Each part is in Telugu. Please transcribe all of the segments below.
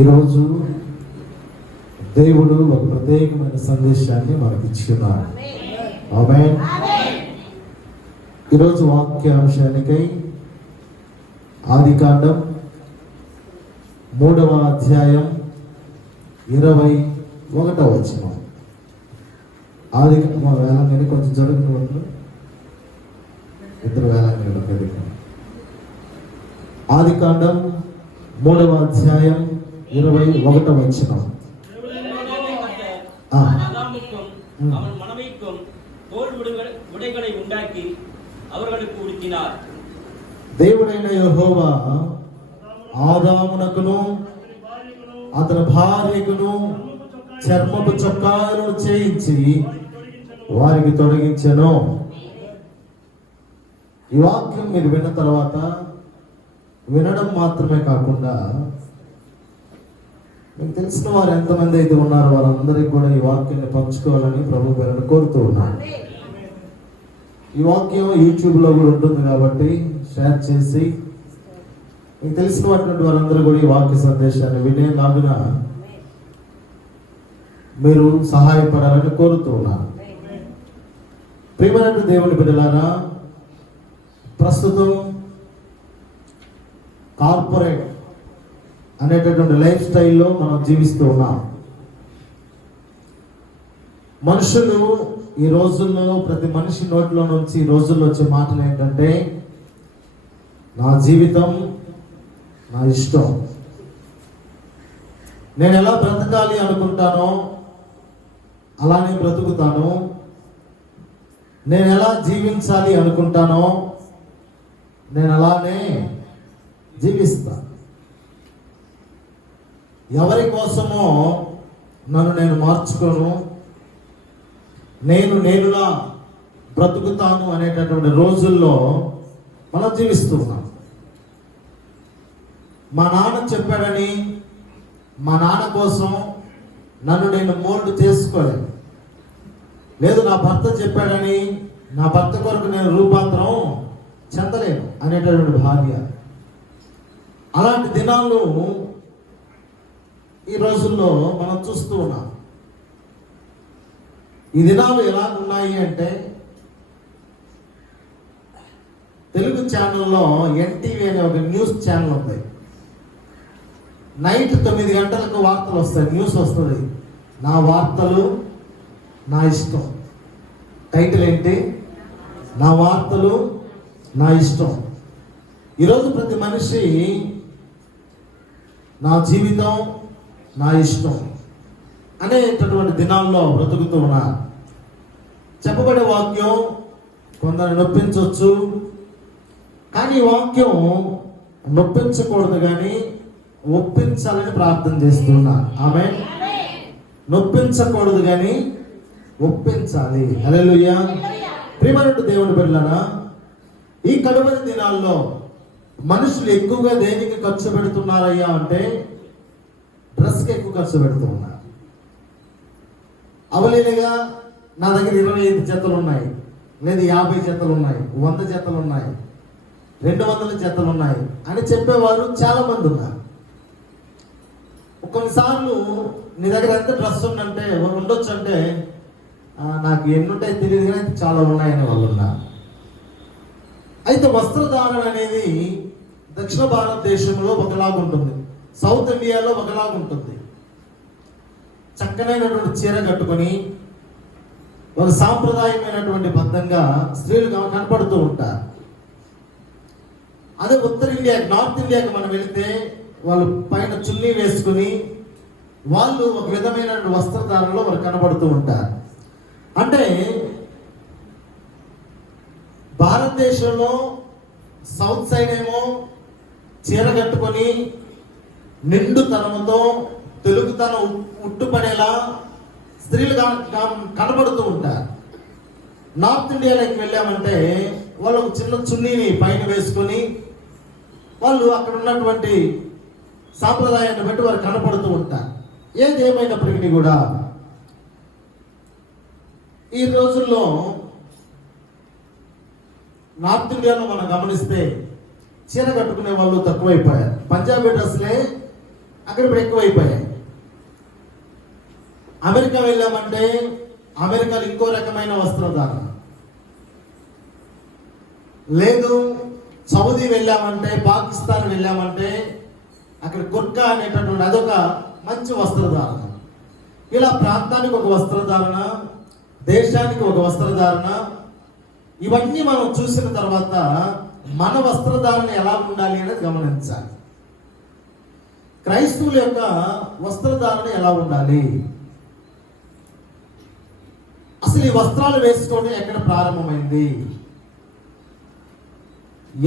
ఈరోజు దేవుడు ఒక ప్రత్యేకమైన సందేశాన్ని మనకి ఇచ్చుకున్నాడు. ఆమేన్. ఈరోజు వాక్యాంశానికై ఆదికాండం 3వ అధ్యాయం 21వ వచనం. ఆదికాండం వేళంగానే కొంచెం జరుగుతుంది, ఇద్దరు వేళంగా. ఆదికాండం 3వ అధ్యాయం 21వ వచనం. దేవుడైన యెహోవా ఆదామునకును అతని భార్యకును చర్మపు చొక్కాలను చేయించి వారికి తొలగించెను. ఈ వాక్యం మీరు విన్న తర్వాత వినడం మాత్రమే కాకుండా మీకు తెలిసిన వారు ఎంతమంది అయితే ఉన్నారో వారందరికీ కూడా ఈ వాక్యాన్ని పంచుకోవాలని ప్రభు పేరును కోరుతూ ఉన్నాను. ఈ వాక్యం యూట్యూబ్లో కూడా ఉంటుంది కాబట్టి షేర్ చేసి మీకు తెలిసినటువంటి వారందరూ కూడా ఈ వాక్య సందేశాన్ని వినేలాగున మీరు సహాయపడాలని కోరుతూ ఉన్నాను. ప్రియమైన దేవుని బిడ్డలారా, ప్రస్తుతం కార్పొరేట్ అనేటటువంటి లైఫ్ స్టైల్లో మనం జీవిస్తూ ఉన్నాం. మనుషులు ఈ రోజుల్లో ప్రతి మనిషి నోట్లో నుంచి ఈ రోజుల్లో వచ్చే మాటలు ఏంటంటే, నా జీవితం నా ఇష్టం, నేను ఎలా బ్రతకాలి అనుకుంటానో అలానే బ్రతుకుతాను, నేను ఎలా జీవించాలి అనుకుంటానో నేను అలానే జీవిస్తాను, ఎవరి కోసమో నన్ను నేను మార్చుకోను, నేనులా బ్రతుకుతాను అనేటటువంటి రోజుల్లో మనం జీవిస్తున్నాం. మా నాన్న చెప్పాడని మా నాన్న కోసం నన్ను నేను మోల్డ్ చేసుకోలేను, లేదు నా భర్త చెప్పాడని నా భర్త కొరకు నేను రూపాంతరం చెందలేను అనేటటువంటి భార్య. అలాంటి దినాలు ఈ రోజుల్లో మనం చూస్తూ ఉన్నాం. ఈ దినాలు ఎలా ఉన్నాయి అంటే, తెలుగు ఛానల్లో ఎన్టీవీ అనే ఒక న్యూస్ ఛానల్ ఉంది. నైట్ 9 గంటలకు వార్తలు వస్తాయి, న్యూస్ వస్తుంది. నా వార్తలు నా ఇష్టం. టైటిల్ ఏంటి? నా వార్తలు నా ఇష్టం. ఈరోజు ప్రతి మనిషి నా జీవితం నా ఇష్టం అనేటటువంటి దినాల్లో బ్రతుకుతూ ఉన్నారు. చెప్పబడే వాక్యం కొందరు నొప్పించవచ్చు, కానీ ఈ వాక్యం నొప్పించకూడదు కానీ ఒప్పించాలని ప్రార్థన చేస్తున్నా. ఆమె నొప్పించకూడదు కానీ ఒప్పించాలి. హల్లెలూయా. ప్రియమైన దేవుని బిడ్డలారా, ఈ కడవరి దినాల్లో మనుషులు ఎక్కువగా దేనికి ఖర్చు పెడుతున్నారయ్యా అంటే, డ్రెస్కి ఎక్కువ ఖర్చు పెడుతూ ఉన్నారు. అవలీలగా నా దగ్గర 25 జతలు ఉన్నాయి, లేదు 50 జతలు ఉన్నాయి, 100 జతలు ఉన్నాయి, 200 జతలు ఉన్నాయి అని చెప్పేవారు చాలా మంది ఉన్నారు. కొన్నిసార్లు నీ దగ్గర ఎంత డ్రెస్ ఉందంటే ఉండొచ్చు అంటే, నాకు ఎన్ని ఉంటాయో తెలియదు కానీ చాలా ఉన్నాయని వాళ్ళు ఉన్నారు. అయితే వస్త్రధారణ అనేది దక్షిణ భారతదేశంలో ఒకలాగుంటుంది, సౌత్ ఇండియాలో ఒకలాగుంటుంది. చక్కనైనటువంటి చీర కట్టుకొని ఒక సాంప్రదాయమైనటువంటి బద్ధంగా స్త్రీలు కనపడుతూ ఉంటారు. అదే ఉత్తర ఇండియా, నార్త్ ఇండియాకి మనం వెళితే వాళ్ళు పైన చున్నీ వేసుకుని వాళ్ళు ఒక విధమైన వస్త్రధారణలో వాళ్ళు కనబడుతూ ఉంటారు. అంటే భారతదేశంలో సౌత్ సైడ్ ఏమో చీర కట్టుకొని నిండుతనంతో తెలుగుతనం ఉట్టుపడేలా స్త్రీలు కనబడుతూ ఉంటారు. నార్త్ ఇండియాలోకి వెళ్ళామంటే వాళ్ళు ఒక చిన్న చున్నీని పైన వేసుకొని వాళ్ళు అక్కడ ఉన్నటువంటి సాంప్రదాయాన్ని బట్టి వారు కనపడుతూ ఉంటారు. ఏది ఏమైనప్పటికీ కూడా ఈ రోజుల్లో నార్త్ ఇండియాలో మనం గమనిస్తే చీర కట్టుకునే వాళ్ళు తక్కువైపోయారు. పంజాబీ డ్రెస్లే అక్కడ ఇప్పుడు ఎక్కువైపోయాయి. అమెరికా వెళ్ళామంటే అమెరికాలో ఇంకో రకమైన వస్త్రధారణ, లేదు సౌదీ వెళ్ళామంటే, పాకిస్తాన్ వెళ్ళామంటే అక్కడ గుర్కా అనేటటువంటి అదొక మంచి వస్త్రధారణ. ఇలా ప్రాంతానికి ఒక వస్త్రధారణ, దేశానికి ఒక వస్త్రధారణ. ఇవన్నీ మనం చూసిన తర్వాత మన వస్త్రధారణ ఎలా ఉండాలి అనేది గమనించాలి. క్రైస్తవుల యొక్క వస్త్రధారణ ఎలా ఉండాలి? అసలు ఈ వస్త్రాలు వేసుకోవడం ఎక్కడ ప్రారంభమైంది?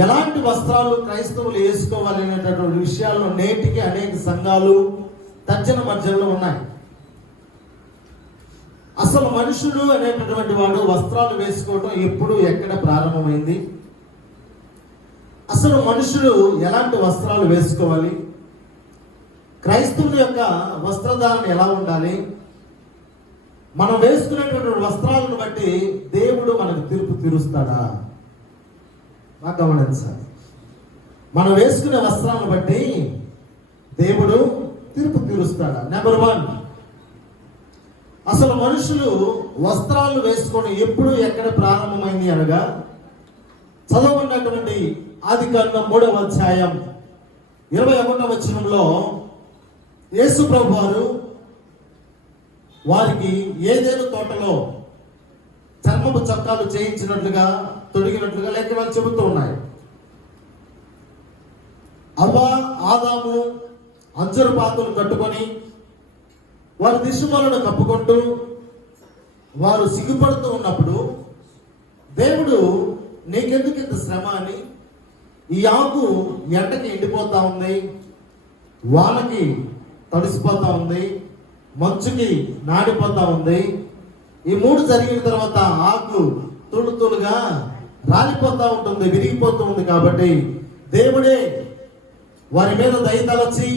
ఎలాంటి వస్త్రాలు క్రైస్తవులు వేసుకోవాలి అనేటటువంటి విషయాల్లో నేటికి అనేక సంఘాలు తర్జన మధ్యలో ఉన్నాయి. అసలు మనుషుడు అనేటటువంటి వాడు వస్త్రాలు వేసుకోవడం ఎప్పుడు ఎక్కడ ప్రారంభమైంది? అసలు మనుషుడు ఎలాంటి వస్త్రాలు వేసుకోవాలి? క్రైస్తవుల యొక్క వస్త్రధారణ ఎలా ఉండాలి? మనం వేసుకునేటువంటి వస్త్రాలను బట్టి దేవుడు మనకు తీర్పు తీరుస్తాడా? నాకు గమనించాలి. మనం వేసుకునే వస్త్రాలను బట్టి దేవుడు తీర్పు తీరుస్తాడా? నెంబర్ 1, అసలు మనుషులు వస్త్రాలు వేసుకోవడం ఎప్పుడు ఎక్కడ ప్రారంభమైంది అనగా, చదవబడినటువంటి ఆదికాండం 3వ అధ్యాయం 21వ వచనంలో యేసు ప్రభు వారు వారికి ఏదేను తోటలో చర్మపు చొక్కాలు చేయించినట్లుగా, తొడిగినట్లుగా లేఖనాలు చెబుతూ ఉన్నాయి. అవ్వ ఆదాము అంజరు పాత్రలు కట్టుకొని వారి దిశమలను కప్పుకుంటూ వారు సిగ్గుపడుతూ ఉన్నప్పుడు దేవుడు, నీకెందుకు ఇంత శ్రమ అని, ఈ ఆకు ఎండకి ఎండిపోతా ఉంది, వానకి తడిసిపోతా ఉంది, మంచుకి నాడిపోతా ఉంది, ఈ 3 జరిగిన తర్వాత ఆకు తుడుతులుగా రాలిపోతా ఉంటుంది, విరిగిపోతూ ఉంది. కాబట్టి దేవుడే వారి మీద దయతలచి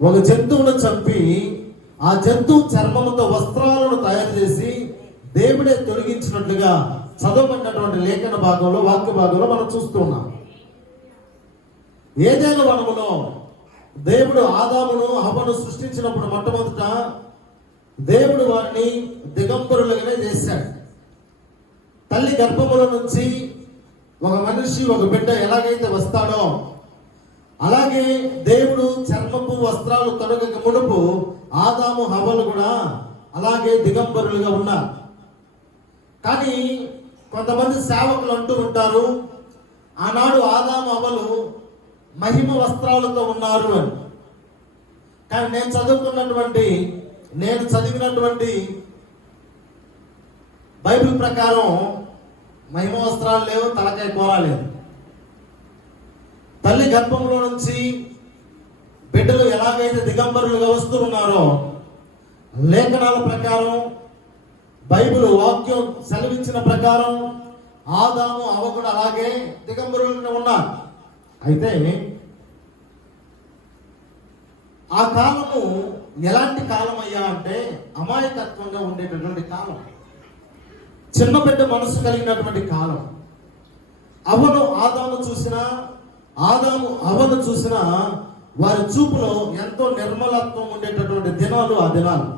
ఒక జంతువును చంపి ఆ జంతువు చర్మముతో వస్త్రాలను తయారు చేసి దేవుడే తొలగించినట్లుగా చదవబడినటువంటి లేఖన భాగంలో, వాక్య భాగంలో మనం చూస్తున్నాం. ఏదైనా వనములో దేవుడు ఆదామును హవ్వను సృష్టించినప్పుడు మొట్టమొదట దేవుడు వారిని దిగంబరులుగానే చేశాడు. తల్లి గర్భముల నుంచి ఒక మనిషి, ఒక బిడ్డ ఎలాగైతే వస్తాడో అలాగే దేవుడు చర్మపు వస్త్రాలు తొడగక మునుపు ఆదాము హవ్వలు కూడా అలాగే దిగంబరులుగా ఉన్నారు. కానీ కొంతమంది సేవకులు అంటూ ఉంటారు, ఆనాడు ఆదాము హవ్వలు మహిమ వస్త్రాలతో ఉన్నారు అని. కానీ నేను చదివినటువంటి బైబిల్ ప్రకారం మహిమ వస్త్రాలు లేవు, తలకాయ కూర లేదు. తల్లి గర్భంలో నుంచి బిడ్డలు ఎలాగైతే దిగంబరులుగా వస్తూ ఉన్నారో, లేఖనాల ప్రకారం, బైబిల్ వాక్యం సెలవించిన ప్రకారం ఆదాము హవ్వ కూడా అలాగే దిగంబరులుగా ఉన్నారు. అయితే ఆ కాలము ఎలాంటి కాలం అయ్యా అంటే అమాయకత్వంగా ఉండేటటువంటి కాలం, చిన్న బిడ్డ మనసు కలిగినటువంటి కాలం. అవ్వను ఆదాము చూసినా, ఆదాము అవ్వను చూసినా వారి చూపులో ఎంతో నిర్మలత్వం ఉండేటటువంటి దినాలు ఆ దినాలు.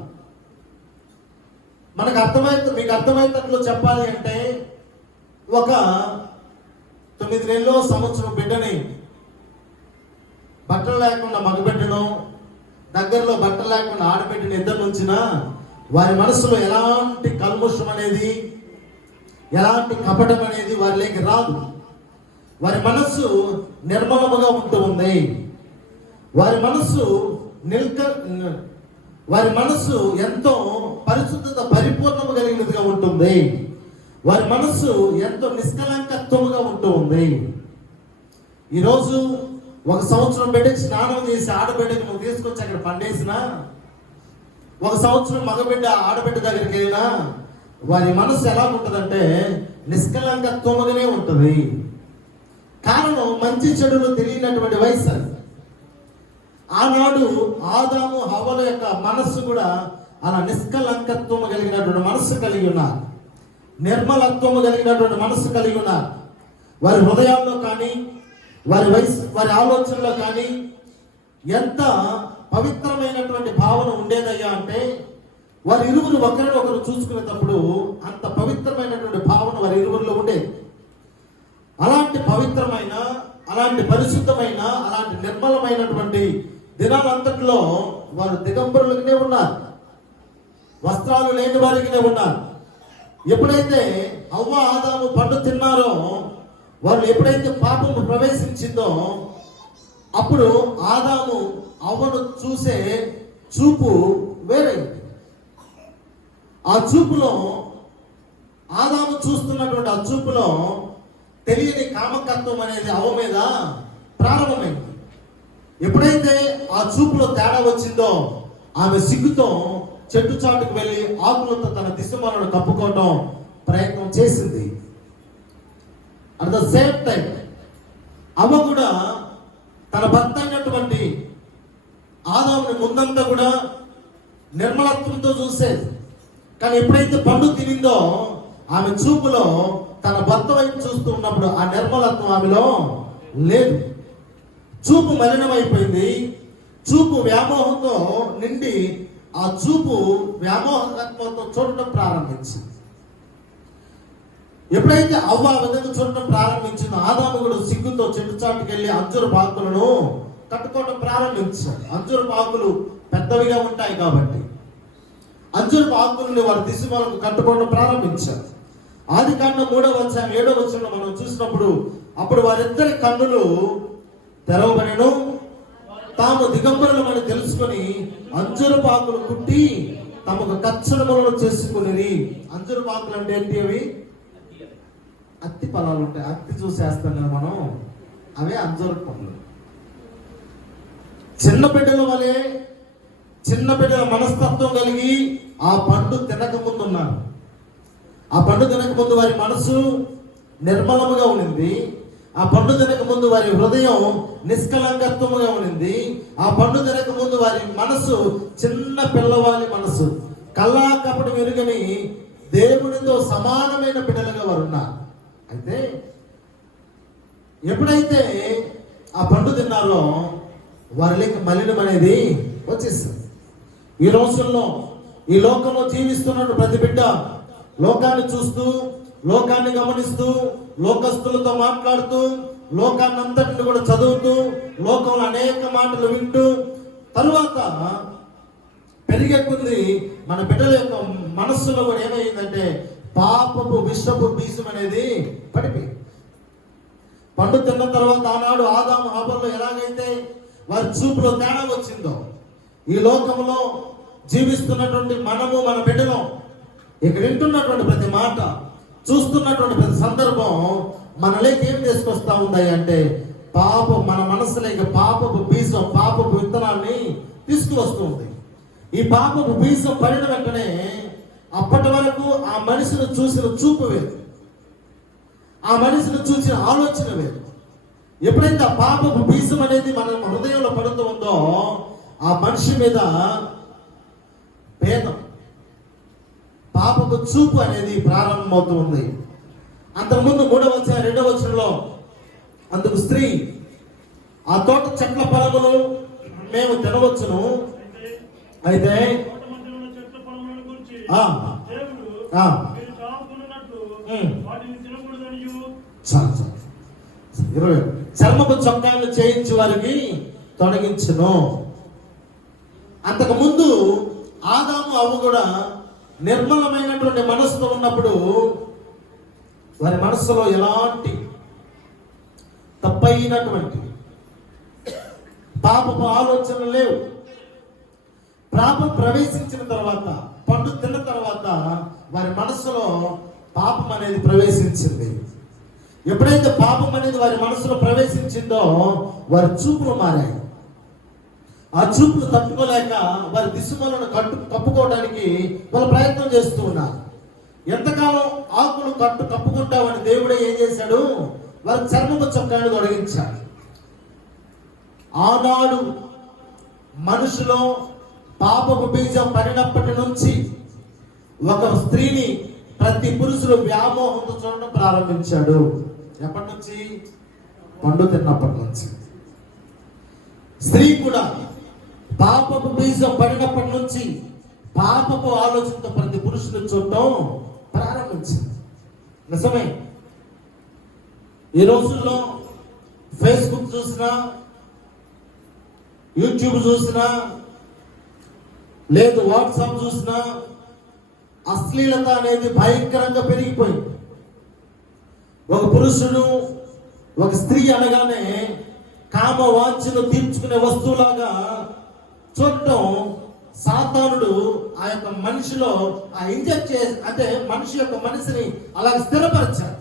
మీకు అర్థమయ్యేటట్లు చెప్పాలి అంటే, ఒక 9 నెలలు సంవత్సరం బిడ్డని బట్టలు లేకుండా మగబిడ్డను, దగ్గరలో బట్టలు లేకుండా ఆడబిడ్డని ఇద్దరు ఉంచినా వారి మనసులో ఎలాంటి కల్ముషం అనేది, ఎలాంటి కపటం అనేది వారిలోకి రాదు. వారి మనస్సు నిర్మలముగా ఉంటూ ఉంది. వారి మనస్సు ఎంతో పరిశుద్ధత పరిపూర్ణము కలిగినదిగా ఉంటుంది. వారి మనస్సు ఎంతో నిష్కలంకత్వముగా ఉంటూ ఉంది. ఈరోజు 1 సంవత్సరం బిడ్డకి స్నానం చేసి ఆడబిడ్డకి నువ్వు తీసుకొచ్చి అక్కడ పండేసినా, 1 సంవత్సరం మగబిడ్డ ఆడబిడ్డ దగ్గరికి వెళ్ళినా వారి మనస్సు ఎలా ఉంటుందంటే నిష్కలంకత్వముగానే ఉంటుంది. కారణం మంచి చెడులు తెలియనటువంటి వయసు. ఆనాడు ఆదాము హవ్వల యొక్క మనస్సు కూడా అలా నిష్కలంకత్వము కలిగినటువంటి మనస్సు కలిగి ఉన్నారు, నిర్మలత్వము కలిగినటువంటి మనస్సు కలిగి ఉన్నారు. వారి హృదయాల్లో కానీ, వారి ఆలోచనలో కానీ ఎంత పవిత్రమైనటువంటి భావన ఉండేదయ్యా అంటే వారి ఇరువురు ఒకరినొకరు చూసుకునేటప్పుడు అంత పవిత్రమైనటువంటి భావన వారి ఇరువురిలో ఉండేది. అలాంటి పవిత్రమైన, అలాంటి పరిశుద్ధమైన, అలాంటి నిర్మలమైనటువంటి దినాలంతట్లో వారు దిగంబరులుగానే ఉన్నారు, వస్త్రాలు లేని వారిగానే ఉన్నారు. ఎప్పుడైతే అవ్వ ఆదాము పండు తిన్నారో, వాళ్ళు ఎప్పుడైతే పాపము ప్రవేశించిందో అప్పుడు ఆదాము అవ్వను చూసే చూపు వేరైంది. ఆ చూపులో, ఆదాము చూస్తున్నటువంటి ఆ చూపులో తెలియని కామకత్వం అనేది అవ్వ మీద ప్రారంభమైంది. ఎప్పుడైతే ఆ చూపులో తేడా వచ్చిందో ఆమె సిగ్గుతో చెట్టు చాటుకు వెళ్ళి ఆకులతో తన దిశమలను కప్పుకోవడం ప్రయత్నం చేసింది. అట్ ద సేమ్ టైం అవ్వ కూడా తన భర్త అయినటువంటి ఆదాముని ముందంతా కూడా నిర్మలత్వంతో చూసేది. కానీ ఎప్పుడైతే పండు తినిందో ఆమె చూపులో తన భర్త వైపు చూస్తూ ఉన్నప్పుడు ఆ నిర్మలత్వం ఆమెలో లేదు. చూపు మలినమైపోయింది. చూపు వ్యామోహంతో నిండి ఆ చూపు వ్యామోహత్వంతో చూడటం ప్రారంభించింది. ఎప్పుడైతే అవ్వ ఆ విధంగా చూడటం ప్రారంభించిందో ఆదాము కూడా సిగ్గుతో చెట్టు చాటుకు వెళ్ళి అంజూరు పాకులను కట్టుకోవడం ప్రారంభించాడు. అంజూరు ఆకులు పెద్దవిగా ఉంటాయి కాబట్టి అంజూరు ఆకులని వారి దిశమలకు కట్టుకోవడం ప్రారంభించారు. ఆదికాండం 3వ అధ్యాయం 7వ వచనంలో మనం చూసినప్పుడు అప్పుడు వారిద్దరి కన్నులు తెరవబడెను, తాము దిగంబరులమని తెలుసుకొని అంజూరు ఆకులు కుట్టి తమకు కచ్చడములను చేసుకుని. అంజూరు ఆకులు అంటే ఏంటి? అవి అత్తి పొలాలు ఉంటాయి, అత్తి చూసేస్తాం కదా మనం, అవే అంజూరు పండ్లు. చిన్న బిడ్డల వలె, చిన్న బిడ్డల మనస్తత్వం కలిగి ఆ పండు తినక ముందు ఉన్నారు. ఆ పండు తినక ముందు వారి మనసు నిర్మలముగా ఉండింది. ఆ పండు తినక ముందు వారి హృదయం నిష్కలంకత్వముగా ఉండింది. ఆ పండు తినక ముందు వారి మనసు చిన్న పిల్లవారి మనసు, కల్లా కపటి వెనుగని దేవునితో సమానమైన బిడ్డలుగా వారు ఉన్నారు. అయితే ఎప్పుడైతే ఆ పండు తిన్నారో వారిలోకి మలినం అనేది వచ్చేస్తుంది. ఈ రోజుల్లో ఈ లోకంలో జీవిస్తున్న ప్రతి బిడ్డ లోకాన్ని చూస్తూ, లోకాన్ని గమనిస్తూ, లోకస్తులతో మాట్లాడుతూ, లోకాన్ని అంతటిని కూడా చదువుతూ, లోకంలో అనేక మాటలు వింటూ, తరువాత పెరిగే కొద్ది మన బిడ్డల యొక్క మనస్సులో కూడా ఏమైందంటే పాపపు విషపు బీజం అనేది పడిపోయింది. పండు తిన్న తర్వాత ఆనాడు ఆదాము హవ్వలో ఎలాగైతే వారి చూపులో తేడా వచ్చిందో, ఈ లోకంలో జీవిస్తున్నటువంటి మనము, మన బిడ్డలో ఇక్కడ వింటున్నటువంటి ప్రతి మాట, చూస్తున్నటువంటి ప్రతి సందర్భం మనలోకి ఏం తీసుకొస్తా ఉన్నాయి అంటే పాపం, మన మనసులోకి పాపపు బీజం, పాపపు విత్తనాన్ని తీసుకువస్తుంది. ఈ పాపపు బీజం పడిన వెంటనే అప్పటి వరకు ఆ మనిషిని చూసిన చూపు వేరు, ఆ మనిషిని చూసిన ఆలోచన వేరు. ఎప్పుడైతే ఆ పాపపు బీజం అనేది మన హృదయంలో పడుతూ ఉందో ఆ మనిషి మీద భేదం, పాపపు చూపు అనేది ప్రారంభమవుతూ ఉంది. అంతకుముందు 3వ అధ్యాయం 2వ వచనంలో అందుకు స్త్రీ, ఆ తోట చెట్ల ఫలములు మేము తినవచ్చును, అయితే చర్మపు చొక్కాలు చేయించి వారికి తొలగించును. అంతకు ముందు ఆదాము అవ్వ కూడా నిర్మలమైనటువంటి మనసుతో ఉన్నప్పుడు వారి మనసులో ఎలాంటి తప్పైనటువంటి పాపపు ఆలోచనలు లేవు. పాపం ప్రవేశించిన తర్వాత, పండు తిన్న తర్వాత వారి మనసులో పాపం అనేది ప్రవేశించింది. ఎప్పుడైతే పాపం అనేది వారి మనసులో ప్రవేశించిందో వారి చూపులు మారాయి. ఆ చూపులు తట్టుకోలేక వారి దిశమలను కప్పుకోవడానికి వాళ్ళు ప్రయత్నం చేస్తూ ఉన్నారు. ఎంతకాలం ఆకులు కప్పుకుంటామని దేవుడే ఏం చేశాడు? వారి చర్మపు చొక్కాను తొలగించాడు. ఆనాడు మనుషులో పాపపు బీజం పడినప్పటి నుంచి ఒక స్త్రీని ప్రతి పురుషుడు వ్యామోహంతో చూడడం ప్రారంభించాడు. ఎప్పటి నుంచి? పండు తిన్నప్పటి నుంచి. స్త్రీ కూడా పాపపు బీజం పడినప్పటి నుంచి పాపపు ఆలోచనతో ప్రతి పురుషుని చూడటం ప్రారంభించింది. నిజమే. ఈ రోజుల్లో ఫేస్బుక్ చూసినా, యూట్యూబ్ చూసినా, లేదు వాట్సాప్ చూసినా అశ్లీలత అనేది భయంకరంగా పెరిగిపోయింది. ఒక పురుషుడు, ఒక స్త్రీ అనగానే కామ వాంఛను తీర్చుకునే వస్తువులాగా చూడటం సాతానుడు ఆ యొక్క మనిషిలో ఇంజెక్ట్ చేసి, అంటే మనిషి యొక్క మనసుని అలా స్థిరపరిచాడు.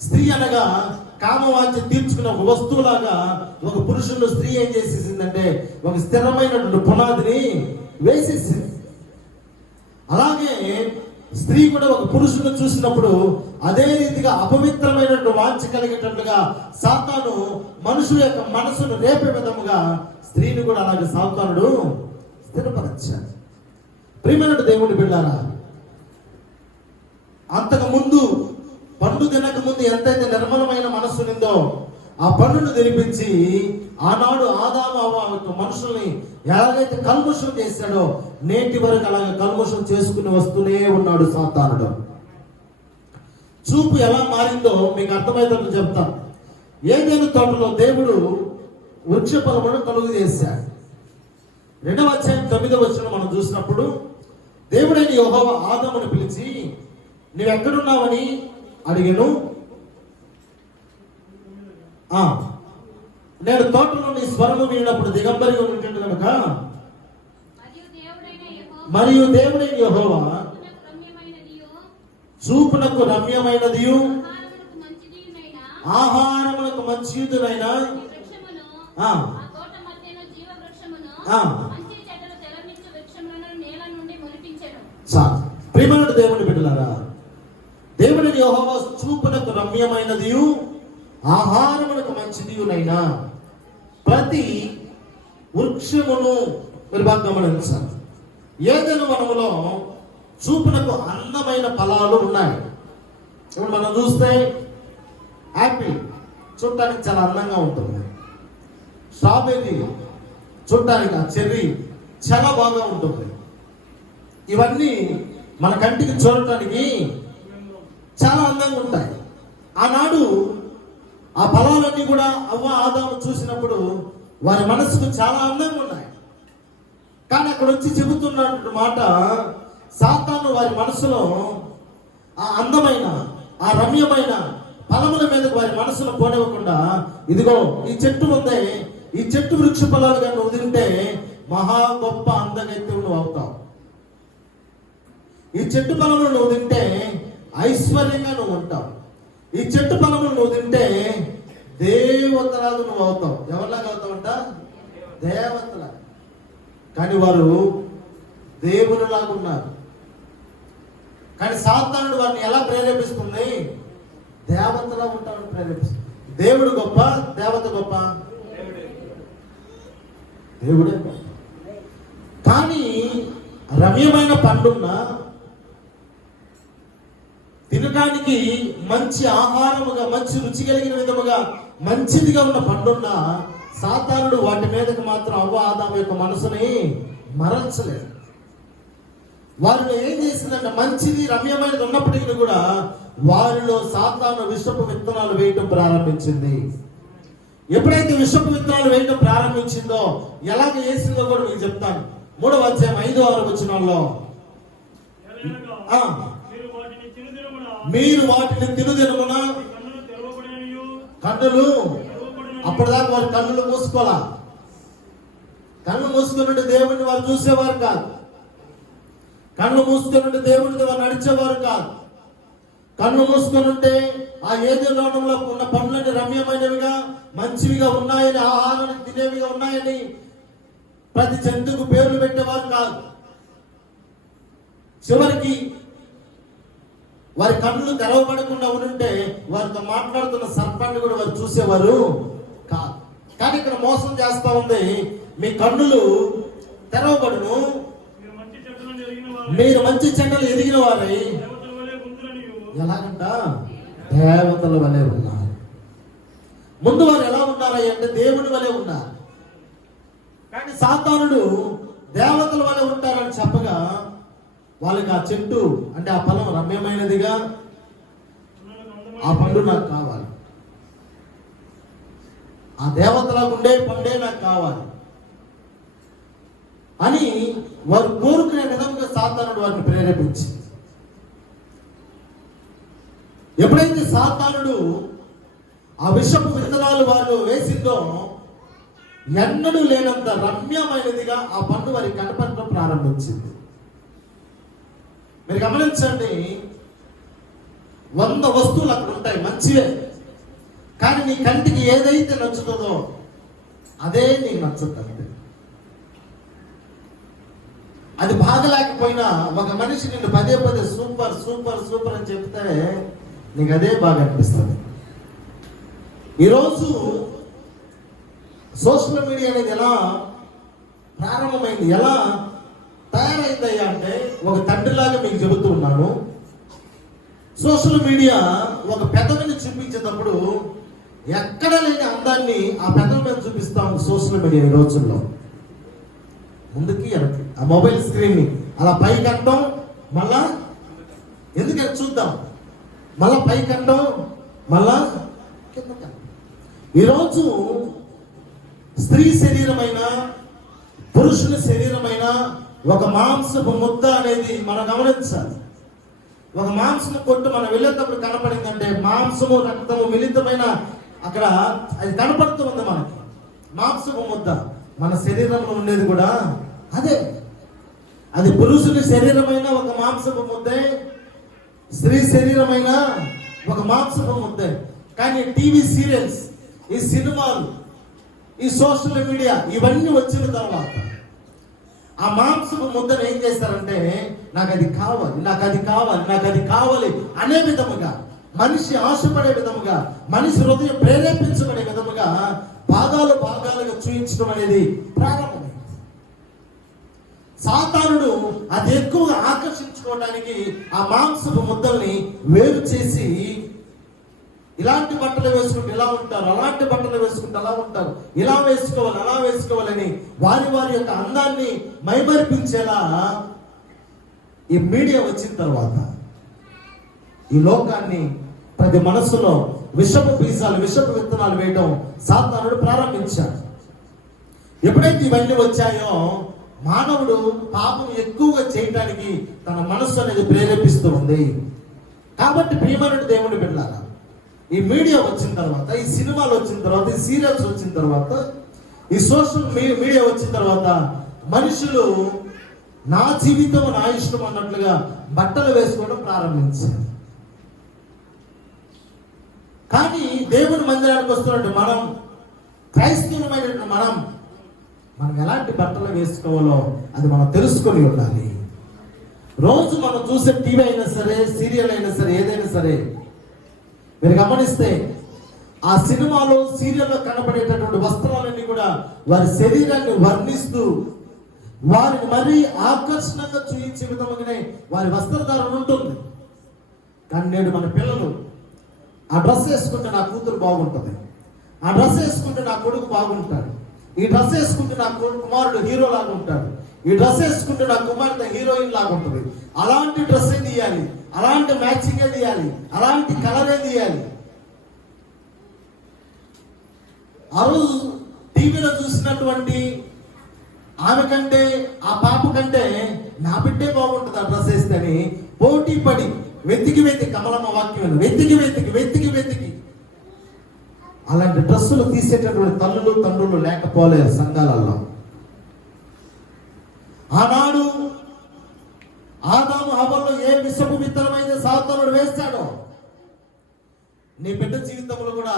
స్త్రీ అనగా కామవాంఛ తీర్చుకునే ఒక వస్తువులాగా ఒక పురుషుడు స్త్రీ ఏం చేసేసిందంటే ఒక స్థిరమైనటువంటి పునాదిని వేసేసింది. అలాగే స్త్రీ కూడా ఒక పురుషుని చూసినప్పుడు అదే రీతిగా అపవిత్రమైనటువంటి వాంఛ కలిగేటట్లుగా సాతాను మనుషుల యొక్క మనసును రేపే విధముగా స్త్రీని కూడా అలాగే సాతానుడు స్థిరపరచాడు. ప్రియమైన దేవుని బిడ్డారా, అంతకు ముందు పండు తినక ముందు ఎంతైతే నిర్మలమైన మనస్సు నిందో ఆ పండును తినిపించి ఆనాడు ఆదాము అవ్వ మనుషుల్ని ఎలాగైతే కల్మషం చేశాడో నేటి వరకు అలాగే కల్మషం చేసుకుని వస్తూనే ఉన్నాడు సాతానుడు. చూపు ఎలా మారిందో మీకు అర్థమైందని చెప్తాను. ఏదైనా తోటలో దేవుడు వృక్ష ఫలమును కలుగు చేశాడు. 2వ అధ్యాయం 9వ వచనం మనం చూసినప్పుడు దేవుడైన యెహోవా ఆదామును పిలిచి నువ్వెక్కడున్నావని అడిగాను. నేను తోటలో నీ స్వరము విన్నప్పుడు దిగంబరిగా ఉంటాడు కనుక, మరియు దేవుడైన యెహోవా చూపునకు రమ్యమైనదియు ఆహారమునకు మంచియుదునైనా ప్రియమైన దేవుని బిడ్డలారా, దేవుని యెహోవా చూపునకు రమ్యమైనదియు ఆహారమునకు మంచిదియునైనా ప్రతి వృక్షమును మీరు బాగా గమనించాలి. ఏదైనా వనములో చూపునకు అందమైన ఫలాలు ఉన్నాయి. ఇప్పుడు మనం చూస్తే యాపిల్ చూడటానికి చాలా అందంగా ఉంటుంది. స్ట్రాబెర్రీ చూడటానికి, ఆ చెర్రీ చాలా బాగా ఉంటుంది. ఇవన్నీ మన కంటికి చూడటానికి చాలా అందంగా ఉంటాయి. ఆనాడు ఆ ఫలాలన్నీ కూడా అవ్వ ఆదాము చూసినప్పుడు వారి మనసుకు చాలా అందంగా ఉన్నాయి. కానీ అక్కడ వచ్చి చెబుతున్నటువంటి మాట, సాతాను వారి మనసులో ఆ అందమైన, ఆ రమ్యమైన ఫలముల మీదకు వారి మనసును పోనివ్వకుండా, ఇదిగో ఈ చెట్టు ఉందే, ఈ చెట్టు వృక్ష ఫలాలు కానీ నువ్వు తింటే మహా గొప్ప అందగైతే నువ్వు అవుతావు. ఈ చెట్టు ఫలములు నువ్వు తింటే ఐశ్వర్యంగా నువ్వు ఉంటావు. ఈ చెట్టు ఫలములు నువ్వు తింటే దేవతలాగా నువ్వు అవుతావు. ఎవరిలాగా అవుతావంట? దేవతలా. కానీ వారు దేవునిలాగా ఉన్నారు. కానీ సాతానుడు వారిని ఎలా ప్రేరేపిస్తుంది? దేవతలా ఉంటామని ప్రేరేపిస్తుంది. దేవుడు గొప్ప, దేవత గొప్ప? దేవుడే గొప్ప. కానీ రమ్యమైన పండున్న, తినడానికి మంచి ఆహారముగా, మంచి రుచి కలిగిన విధముగా మంచిదిగా ఉన్న పండున్న సాతానుడు వాటి మీదకి మాత్రం అవ్వ ఆదాము యొక్క మనసుని మరల్చలేదు. వారిలో ఏం చేసిందంటే మంచిది రమ్యమైనది ఉన్నప్పటికీ కూడా వారిలో సాతాను విషపు విత్తనాలు వేయటం ప్రారంభించింది. ఎప్పుడైతే విషపు విత్తనాలు వేయటం ప్రారంభించిందో ఎలాగ వేసిందో కూడా మీకు చెప్తాను. 3వ అధ్యాయం 5-6 వచనాల్లో, మీరు వాటిని తినుదినమున కన్నులు, అప్పటిదాకా వారి కన్నులు మూసుకోవాలా. కన్ను మూసుకుని దేవుడిని వారు చూసేవారు కాదు. కన్ను మూసుకుని దేవుడిని వారు నడిచేవారు కాదు. కన్ను మూసుకొని ఉంటే ఆ ఏదైనా ఉన్న పనులన్నీ రమ్యమైనవిగా, మంచివిగా ఉన్నాయని, ఆహారాన్ని తినేవిగా ఉన్నాయని ప్రతి జంతువుకు పేర్లు పెట్టేవారు కాదు. చివరికి వారి కన్నులు తెరవబడకుండా ఉంటే వారితో మాట్లాడుతున్న సర్పాన్ని కూడా వారు చూసేవారు కాదు. కానీ ఇక్కడ మోసం చేస్తా ఉంది, మీ కన్నులు తెరవబడును, మీరు మంచి చెడ్డలు ఎదిగిన వారై ఎలాగంట దేవతల వలె ఉన్నారు. ముందు వారు ఎలా ఉన్నారా అంటే దేవుని వలె ఉన్నారు. కానీ సాతానుడు దేవతల వల్ల ఉంటారని చెప్పగా వాళ్ళకి ఆ చెట్టు అంటే ఆ ఫలం రమ్యమైనదిగా, ఆ పండు నాకు కావాలి, ఆ దేవతలకు ఉండే పండే నాకు కావాలి అని వారు కోరుకునే విధంగా సాతానుడు వారిని ప్రేరేపించి, ఎప్పుడైతే సాతానుడు ఆ విషపు విత్తనాలు వారు వేసిందో ఎన్నడూ లేనంత రమ్యమైనదిగా ఆ పండు వారికి కనపడటం ప్రారంభించింది. మీరు గమనించండి, 100 వస్తువులు అక్కడ ఉంటాయి మంచివే, కానీ నీ కంటికి ఏదైతే నచ్చుతుందో అదే నీకు నచ్చుతుంది. అది బాగలేకపోయినా ఒక మనిషి నిన్ను పదే పదే సూపర్ సూపర్ సూపర్ అని చెప్తే నీకు అదే బాగా అనిపిస్తుంది. ఈరోజు సోషల్ మీడియా అనేది ఎలా ప్రారంభమైంది, ఎలా తయారైందయ్యా అంటే, ఒక తండ్రిలాగా మీకు చెబుతూ ఉన్నాను. సోషల్ మీడియా ఒక పెదవిని చూపించేటప్పుడు ఎక్కడ లేని అందాన్ని ఆ పెదవి మీద చూపిస్తాం సోషల్ మీడియా ఈ రోజుల్లో. ముందుకి వెనక్కి ఆ మొబైల్ స్క్రీన్ ని అలా పైకి అంటాం, మళ్ళా ఎందుకని చూద్దాం, మళ్ళా పైకి అంటాం, మళ్ళా కిందకి. ఈరోజు స్త్రీ శరీరమైన పురుషుని శరీరమైన ఒక మాంసపు ముద్ద అనేది మనం గమనించాలి. ఒక మాంసము కొట్టు మనం వెళ్ళేటప్పుడు కనపడిందంటే మాంసము రక్తము మిళితమైన అక్కడ అది కనపడుతూ ఉంది మనకి. మాంసపు ముద్ద మన శరీరంలో ఉండేది కూడా అదే. అది పురుషుని శరీరమైన ఒక మాంసపు ముద్దే, స్త్రీ శరీరమైన ఒక మాంసపు ముద్దే. కానీ టీవీ సీరియల్స్, ఈ సినిమాలు, ఈ సోషల్ మీడియా ఇవన్నీ వచ్చిన తర్వాత ఆ మాంసపు ముద్దను ఏం చేస్తారంటే నాకు అది కావాలి, నాకు అది కావాలి, నాకు అది కావాలి అనే విధముగా, మనిషి ఆశపడే విధముగా, మనిషి హృదయం ప్రేరేపించబడే విధముగా భాగాలు భాగాలుగా చూపించడం అనేది ప్రారంభమైంది. సాతానుడు అది ఎక్కువగా ఆకర్షించుకోవడానికి ఆ మాంసపు ముద్దల్ని వేరు చేసి, ఇలాంటి బట్టలు వేసుకుంటే ఇలా ఉంటారు, అలాంటి బట్టలు వేసుకుంటే అలా ఉంటారు, ఇలా వేసుకోవాలి అలా వేసుకోవాలని వారి వారి యొక్క అందాన్ని మైమరిపించేలా ఈ మీడియా వచ్చిన తర్వాత ఈ లోకాన్ని ప్రతి మనస్సులో విషపు బీజాలు, విషపు విత్తనాలు వేయడం సాతానుడు ప్రారంభించాడు. ఎప్పుడైతే ఇవన్నీ వచ్చాయో మానవుడు పాపం ఎక్కువగా చేయటానికి తన మనస్సు అనేది ప్రేరేపిస్తూ ఉంది. కాబట్టి ప్రియమైన దేవుని బిడ్డలారా, ఈ మీడియా వచ్చిన తర్వాత, ఈ సినిమాలు వచ్చిన తర్వాత, ఈ సీరియల్స్ వచ్చిన తర్వాత, ఈ సోషల్ మీడియా వచ్చిన తర్వాత మనుషులు నా జీవితం నా ఇష్టం అన్నట్లుగా బట్టలు వేసుకోవడం ప్రారంభించారు. కానీ దేవుని మందిరానికి వస్తున్నట్టు మనం, క్రైస్తవులమైన మనం ఎలాంటి బట్టలు వేసుకోవాలో అది మనం తెలుసుకొని ఉండాలి. రోజు మనం చూసే టీవీ అయినా సరే, సీరియల్ అయినా సరే, ఏదైనా సరే మీరు గమనిస్తే ఆ సినిమాలో సీరియల్లో కనబడేటటువంటి వస్త్రాలన్నీ కూడా వారి శరీరాన్ని వర్ణిస్తూ వారిని మరీ ఆకర్షణంగా చూపించే విధంగానే వారి వస్త్రధారణ ఉంటుంది. కానీ నేడు మన పిల్లలు ఆ డ్రెస్ వేసుకుంటే నా కూతురు బాగుంటుంది, ఆ డ్రెస్ వేసుకుంటే నా కొడుకు బాగుంటాడు, ఈ డ్రెస్ వేసుకుంటే నా కుమారుడు హీరో లాగా ఉంటాడు, ఈ డ్రెస్ వేసుకుంటే నా కుమార్తె హీరోయిన్ లాగా ఉంటుంది, అలాంటి డ్రెస్ తీయాలి, అలాంటి మ్యాచింగే తీయాలి, అలాంటి కలరే తీయాలి. ఆ రోజు టీవీలో చూసినటువంటి ఆమె కంటే, ఆ పాప కంటే నా బిడ్డే బాగుంటుంది ఆ డ్రెస్ వేస్తే అని పోటీ పడి వెతికి వెతికి, కమలమ్మ వాక్యం వెతికి వెతికి వెతికి వెతికి అలాంటి డ్రెస్సులు తీసేటటువంటి తల్లులు తండ్రులు లేకపోలేరు సంఘాలలో. ఆనాడు ఆదాము హవ్వలో ఏ విషపు విత్తనమైతే సాతానుడు వేస్తాడో నీ బిడ్డ జీవితంలో కూడా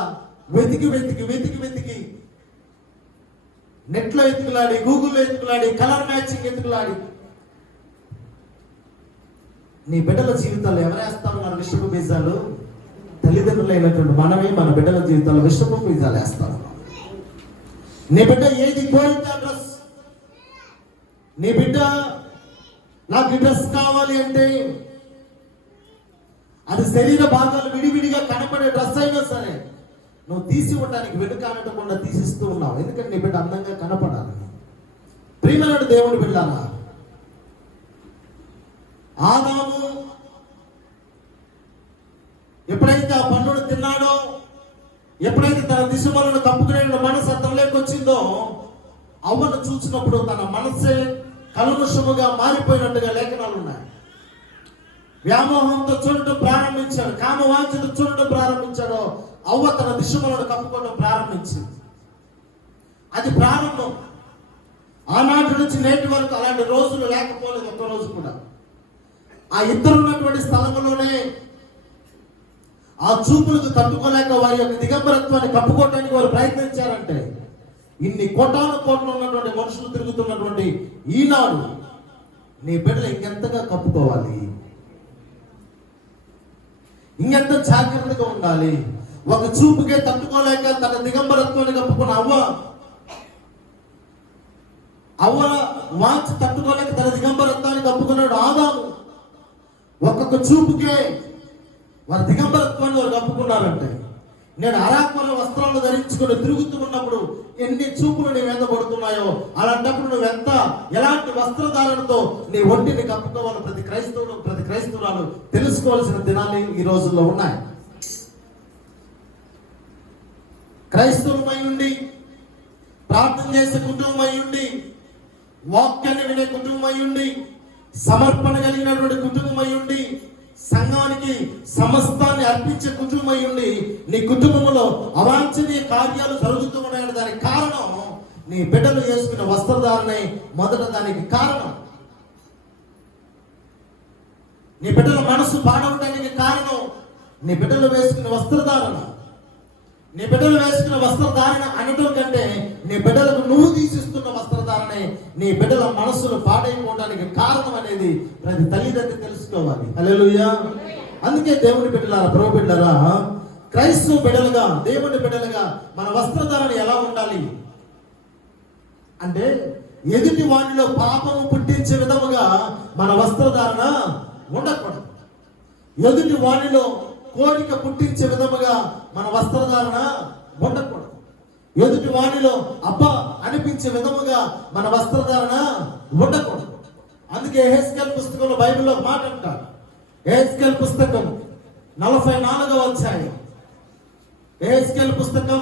వెతికి వెతికి వెతికి వెతికి, నెట్లో ఎత్తుకులాడి, గూగుల్లో ఎత్తుకులాడి, కలర్ మ్యాచింగ్ ఎత్తుకులాడి నీ బిడ్డల జీవితాల్లో ఎవరేస్తారు మన విషపు బీజాలు? తల్లిదండ్రులు అయినటువంటి మనమే మన బిడ్డల జీవితాల్లో విషపు బీజాలు వేస్తాం. నీ బిడ్డ ఏది కోరితే ఆ డ్రెస్, నీ బిడ్డ నాకు డ్రెస్ కావాలి అంటే అది శరీర భాగాలు విడివిడిగా కనపడే డ్రెస్ అయినా సరే నువ్వు తీసి ఇవ్వడానికి వెనుకానకుండా తీసిస్తూ ఉన్నావు. ఎందుకంటే నీ బిడ్డ అందంగా కనపడాలి. ప్రియమైన దేవుని బిడ్డలారా, ఆదాము ఎప్పుడైతే ఆ పండును తిన్నాడో, ఎప్పుడైతే తన దిశమలను కప్పుకునే మనసు అతనిలోకి వచ్చిందో, అవ్వను చూసినప్పుడు తన మనసే కల్మషముగా మారిపోయినట్టుగా లేఖనాలు ఉన్నాయి. వ్యామోహంతో చూడటం ప్రారంభించాడు, కామవాంఛతో చూడటం ప్రారంభించాడు. అవ్వ తన దిశమలను కప్పుకోవడం ప్రారంభించింది. అది ప్రారంభం. ఆనాటి నుంచి నేటి వరకు అలాంటి రోజులు లేకపోలేదు, ఒక్క రోజు కూడా. ఆ ఇద్దరు ఉన్నటువంటి స్థలంలోనే ఆ చూపులకు తట్టుకోలేక వారి యొక్క దిగంబరత్వాన్ని కప్పుకోవడానికి వారు ప్రయత్నించారంటే, ఇన్ని కోటాను కోట్లు ఉన్నటువంటి మనుషులు తిరుగుతున్నటువంటి ఈనాడు నీ బిడ్డలు ఇంకెంతగా కప్పుకోవాలి, ఇంకెంత జాగ్రత్తగా ఉండాలి. ఒక చూపుకే తట్టుకోలేక తన దిగంబరత్వాన్ని కప్పుకున్న అవ్వ వాంఛ తట్టుకోలేక తన దిగంబరత్వాన్ని కప్పుకున్నాడు ఆదాము. ఒక్కొక్క చూపుకే వారి దిగంబరత్వాన్ని వారు కప్పుకున్నారంటే, నేను అరాకొర వస్త్రాలు ధరించుకొని తిరుగుతూ ఉన్నప్పుడు ఎన్ని చూపులు నీ మీద పడుతున్నాయో, అలాంటప్పుడు నువ్వెంత ఎలాంటి వస్త్రధారణతో నీ ఒంటిని కప్పుకోవాలో ప్రతి క్రైస్తవుడు ప్రతి క్రైస్తవురాలు తెలుసుకోవాల్సిన దినాలు ఈ రోజుల్లో ఉన్నాయి. క్రైస్తవులమై ఉండి, ప్రార్థన చేసే కుటుంబమై ఉండి, వాక్యాన్ని వినే కుటుంబమై ఉండి, సమర్పణ కలిగినటువంటి కుటుంబమై ఉండి, సంఘానికి సమస్తాన్ని అర్పించే కుటుంబమై ఉండి, నీ కుటుంబంలో అవాంఛనీయ కార్యాలు జరుగుతూ ఉన్నాయని దానికి కారణం నీ బిడ్డలు వేసుకున్న వస్త్రధారణే మొదట దానికి కారణం. నీ బిడ్డల మనసు పాడవడానికి కారణం నీ బిడ్డలు వేసుకున్న వస్త్రధారణ. నీ బిడ్డలు వేసుకున్న వస్త్రధారణ అనటం కంటే నీ బిడ్డలకు నువ్వు తీసిస్తున్న వస్త్రధారణే నీ బిడ్డల మనసును పాడైపోవడానికి కారణం అనేది ప్రతి తల్లిదండ్రులు తెలుసుకోవాలి. హల్లెలూయా. అందుకే దేవుని బిడ్డలారా, ప్రభు బిడ్డలారా, క్రైస్తవ బిడ్డలుగా, దేవుని బిడ్డలుగా మన వస్త్రధారణ ఎలా ఉండాలి అంటే, ఎదుటి వారిలో పాపము పుట్టించే విధముగా మన వస్త్రధారణ ఉండకూడదు. ఎదుటి వారిలో కోరిక పుట్టించే విధముగా మన వస్త్రధారణ ఉండకూడదు. ఎదుటి వారిలో అబ్బా అనిపించే విధముగా మన వస్త్రధారణ ఉండకూడదు. అందుకే యెహెజ్కేలు పుస్తకంలో బైబిల్లో ఒక మాట అంటారు. యెహెజ్కేలు పుస్తకం 44వ అధ్యాయం, యెహెజ్కేలు పుస్తకం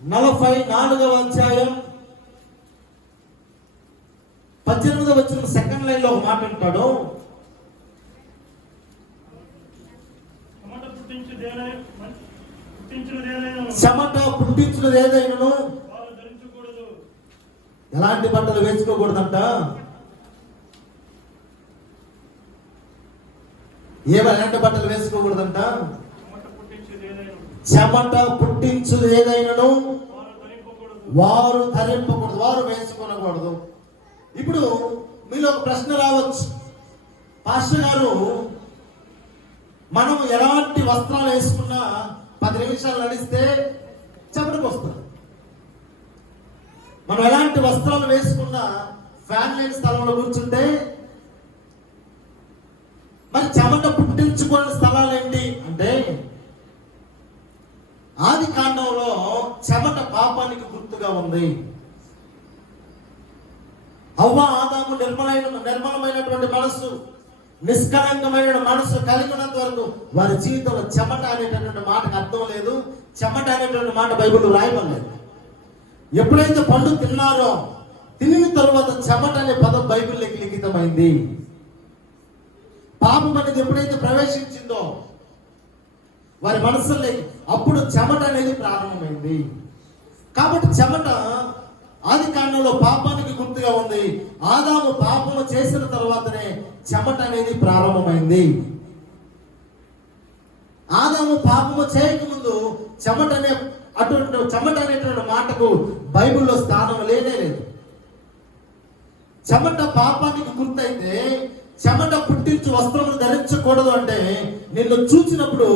44వ అధ్యాయం 18వ వచనం సెకండ్ లైన్ లో ఒక మాట అంటాడు. చెమట పుట్టించినది ఏదైనా ఎలాంటి బట్టలు వేసుకోకూడదంట. ఎలాంటి బట్టలు వేసుకోకూడదంట. చెమట పుట్టించుది ఏదైనాను వారు ధరింపకూడదు, వారు వేసుకోనకూడదు. ఇప్పుడు మీలో ఒక ప్రశ్న రావచ్చు, పాస్టర్ గారు మనం ఎలాంటి వస్త్రాలు వేసుకున్నా 10 నిమిషాలు నడిస్తే చెమటకు వస్తుంది. మనం ఎలాంటి వస్త్రాలు వేసుకున్నా ఫ్యాన్ లేని స్థలంలో కూర్చుంటే మరి చెమట పుట్టించుకునే స్థలాలు ఏంటి అంటే, ఆది కాండంలో చెమట పాపానికి గుర్తుగా ఉంది. అవ్వ ఆదాము నిర్మలమైనటువంటి మనసు, నిష్కలంకమైన మనసు కలిగి ఉన్నంత వరకు వారి జీవితంలో చెమట అనేటటువంటి మాటకు అర్థం లేదు. చెమట అనేటువంటి మాట బైబిల్లో రాయబడలేదు. ఎప్పుడైతే పండు తిన్నారో, తినిన తరువాత చెమట అనే పదం బైబిల్లోకి లిఖితమైంది. పాపం అనేది ఎప్పుడైతే ప్రవేశించిందో వారి మనసులో, అప్పుడు చెమట అనేది ప్రారంభమైంది. కాబట్టి చెమట ఆది కాండంలో పాపానికి గుర్తుగా ఉంది. ఆదాము పాపము చేసిన తర్వాతనే చెమట అనేది ప్రారంభమైంది. ఆదాము పాపము చేయకముందు చెమట అనేటువంటి మాటకు బైబిల్లో స్థానం లేనే లేదు. చెమట పాపానికి గుర్తయితే, చెమట పుట్టించు వస్త్రములు ధరించకూడదు అంటే, నిన్ను చూసినప్పుడు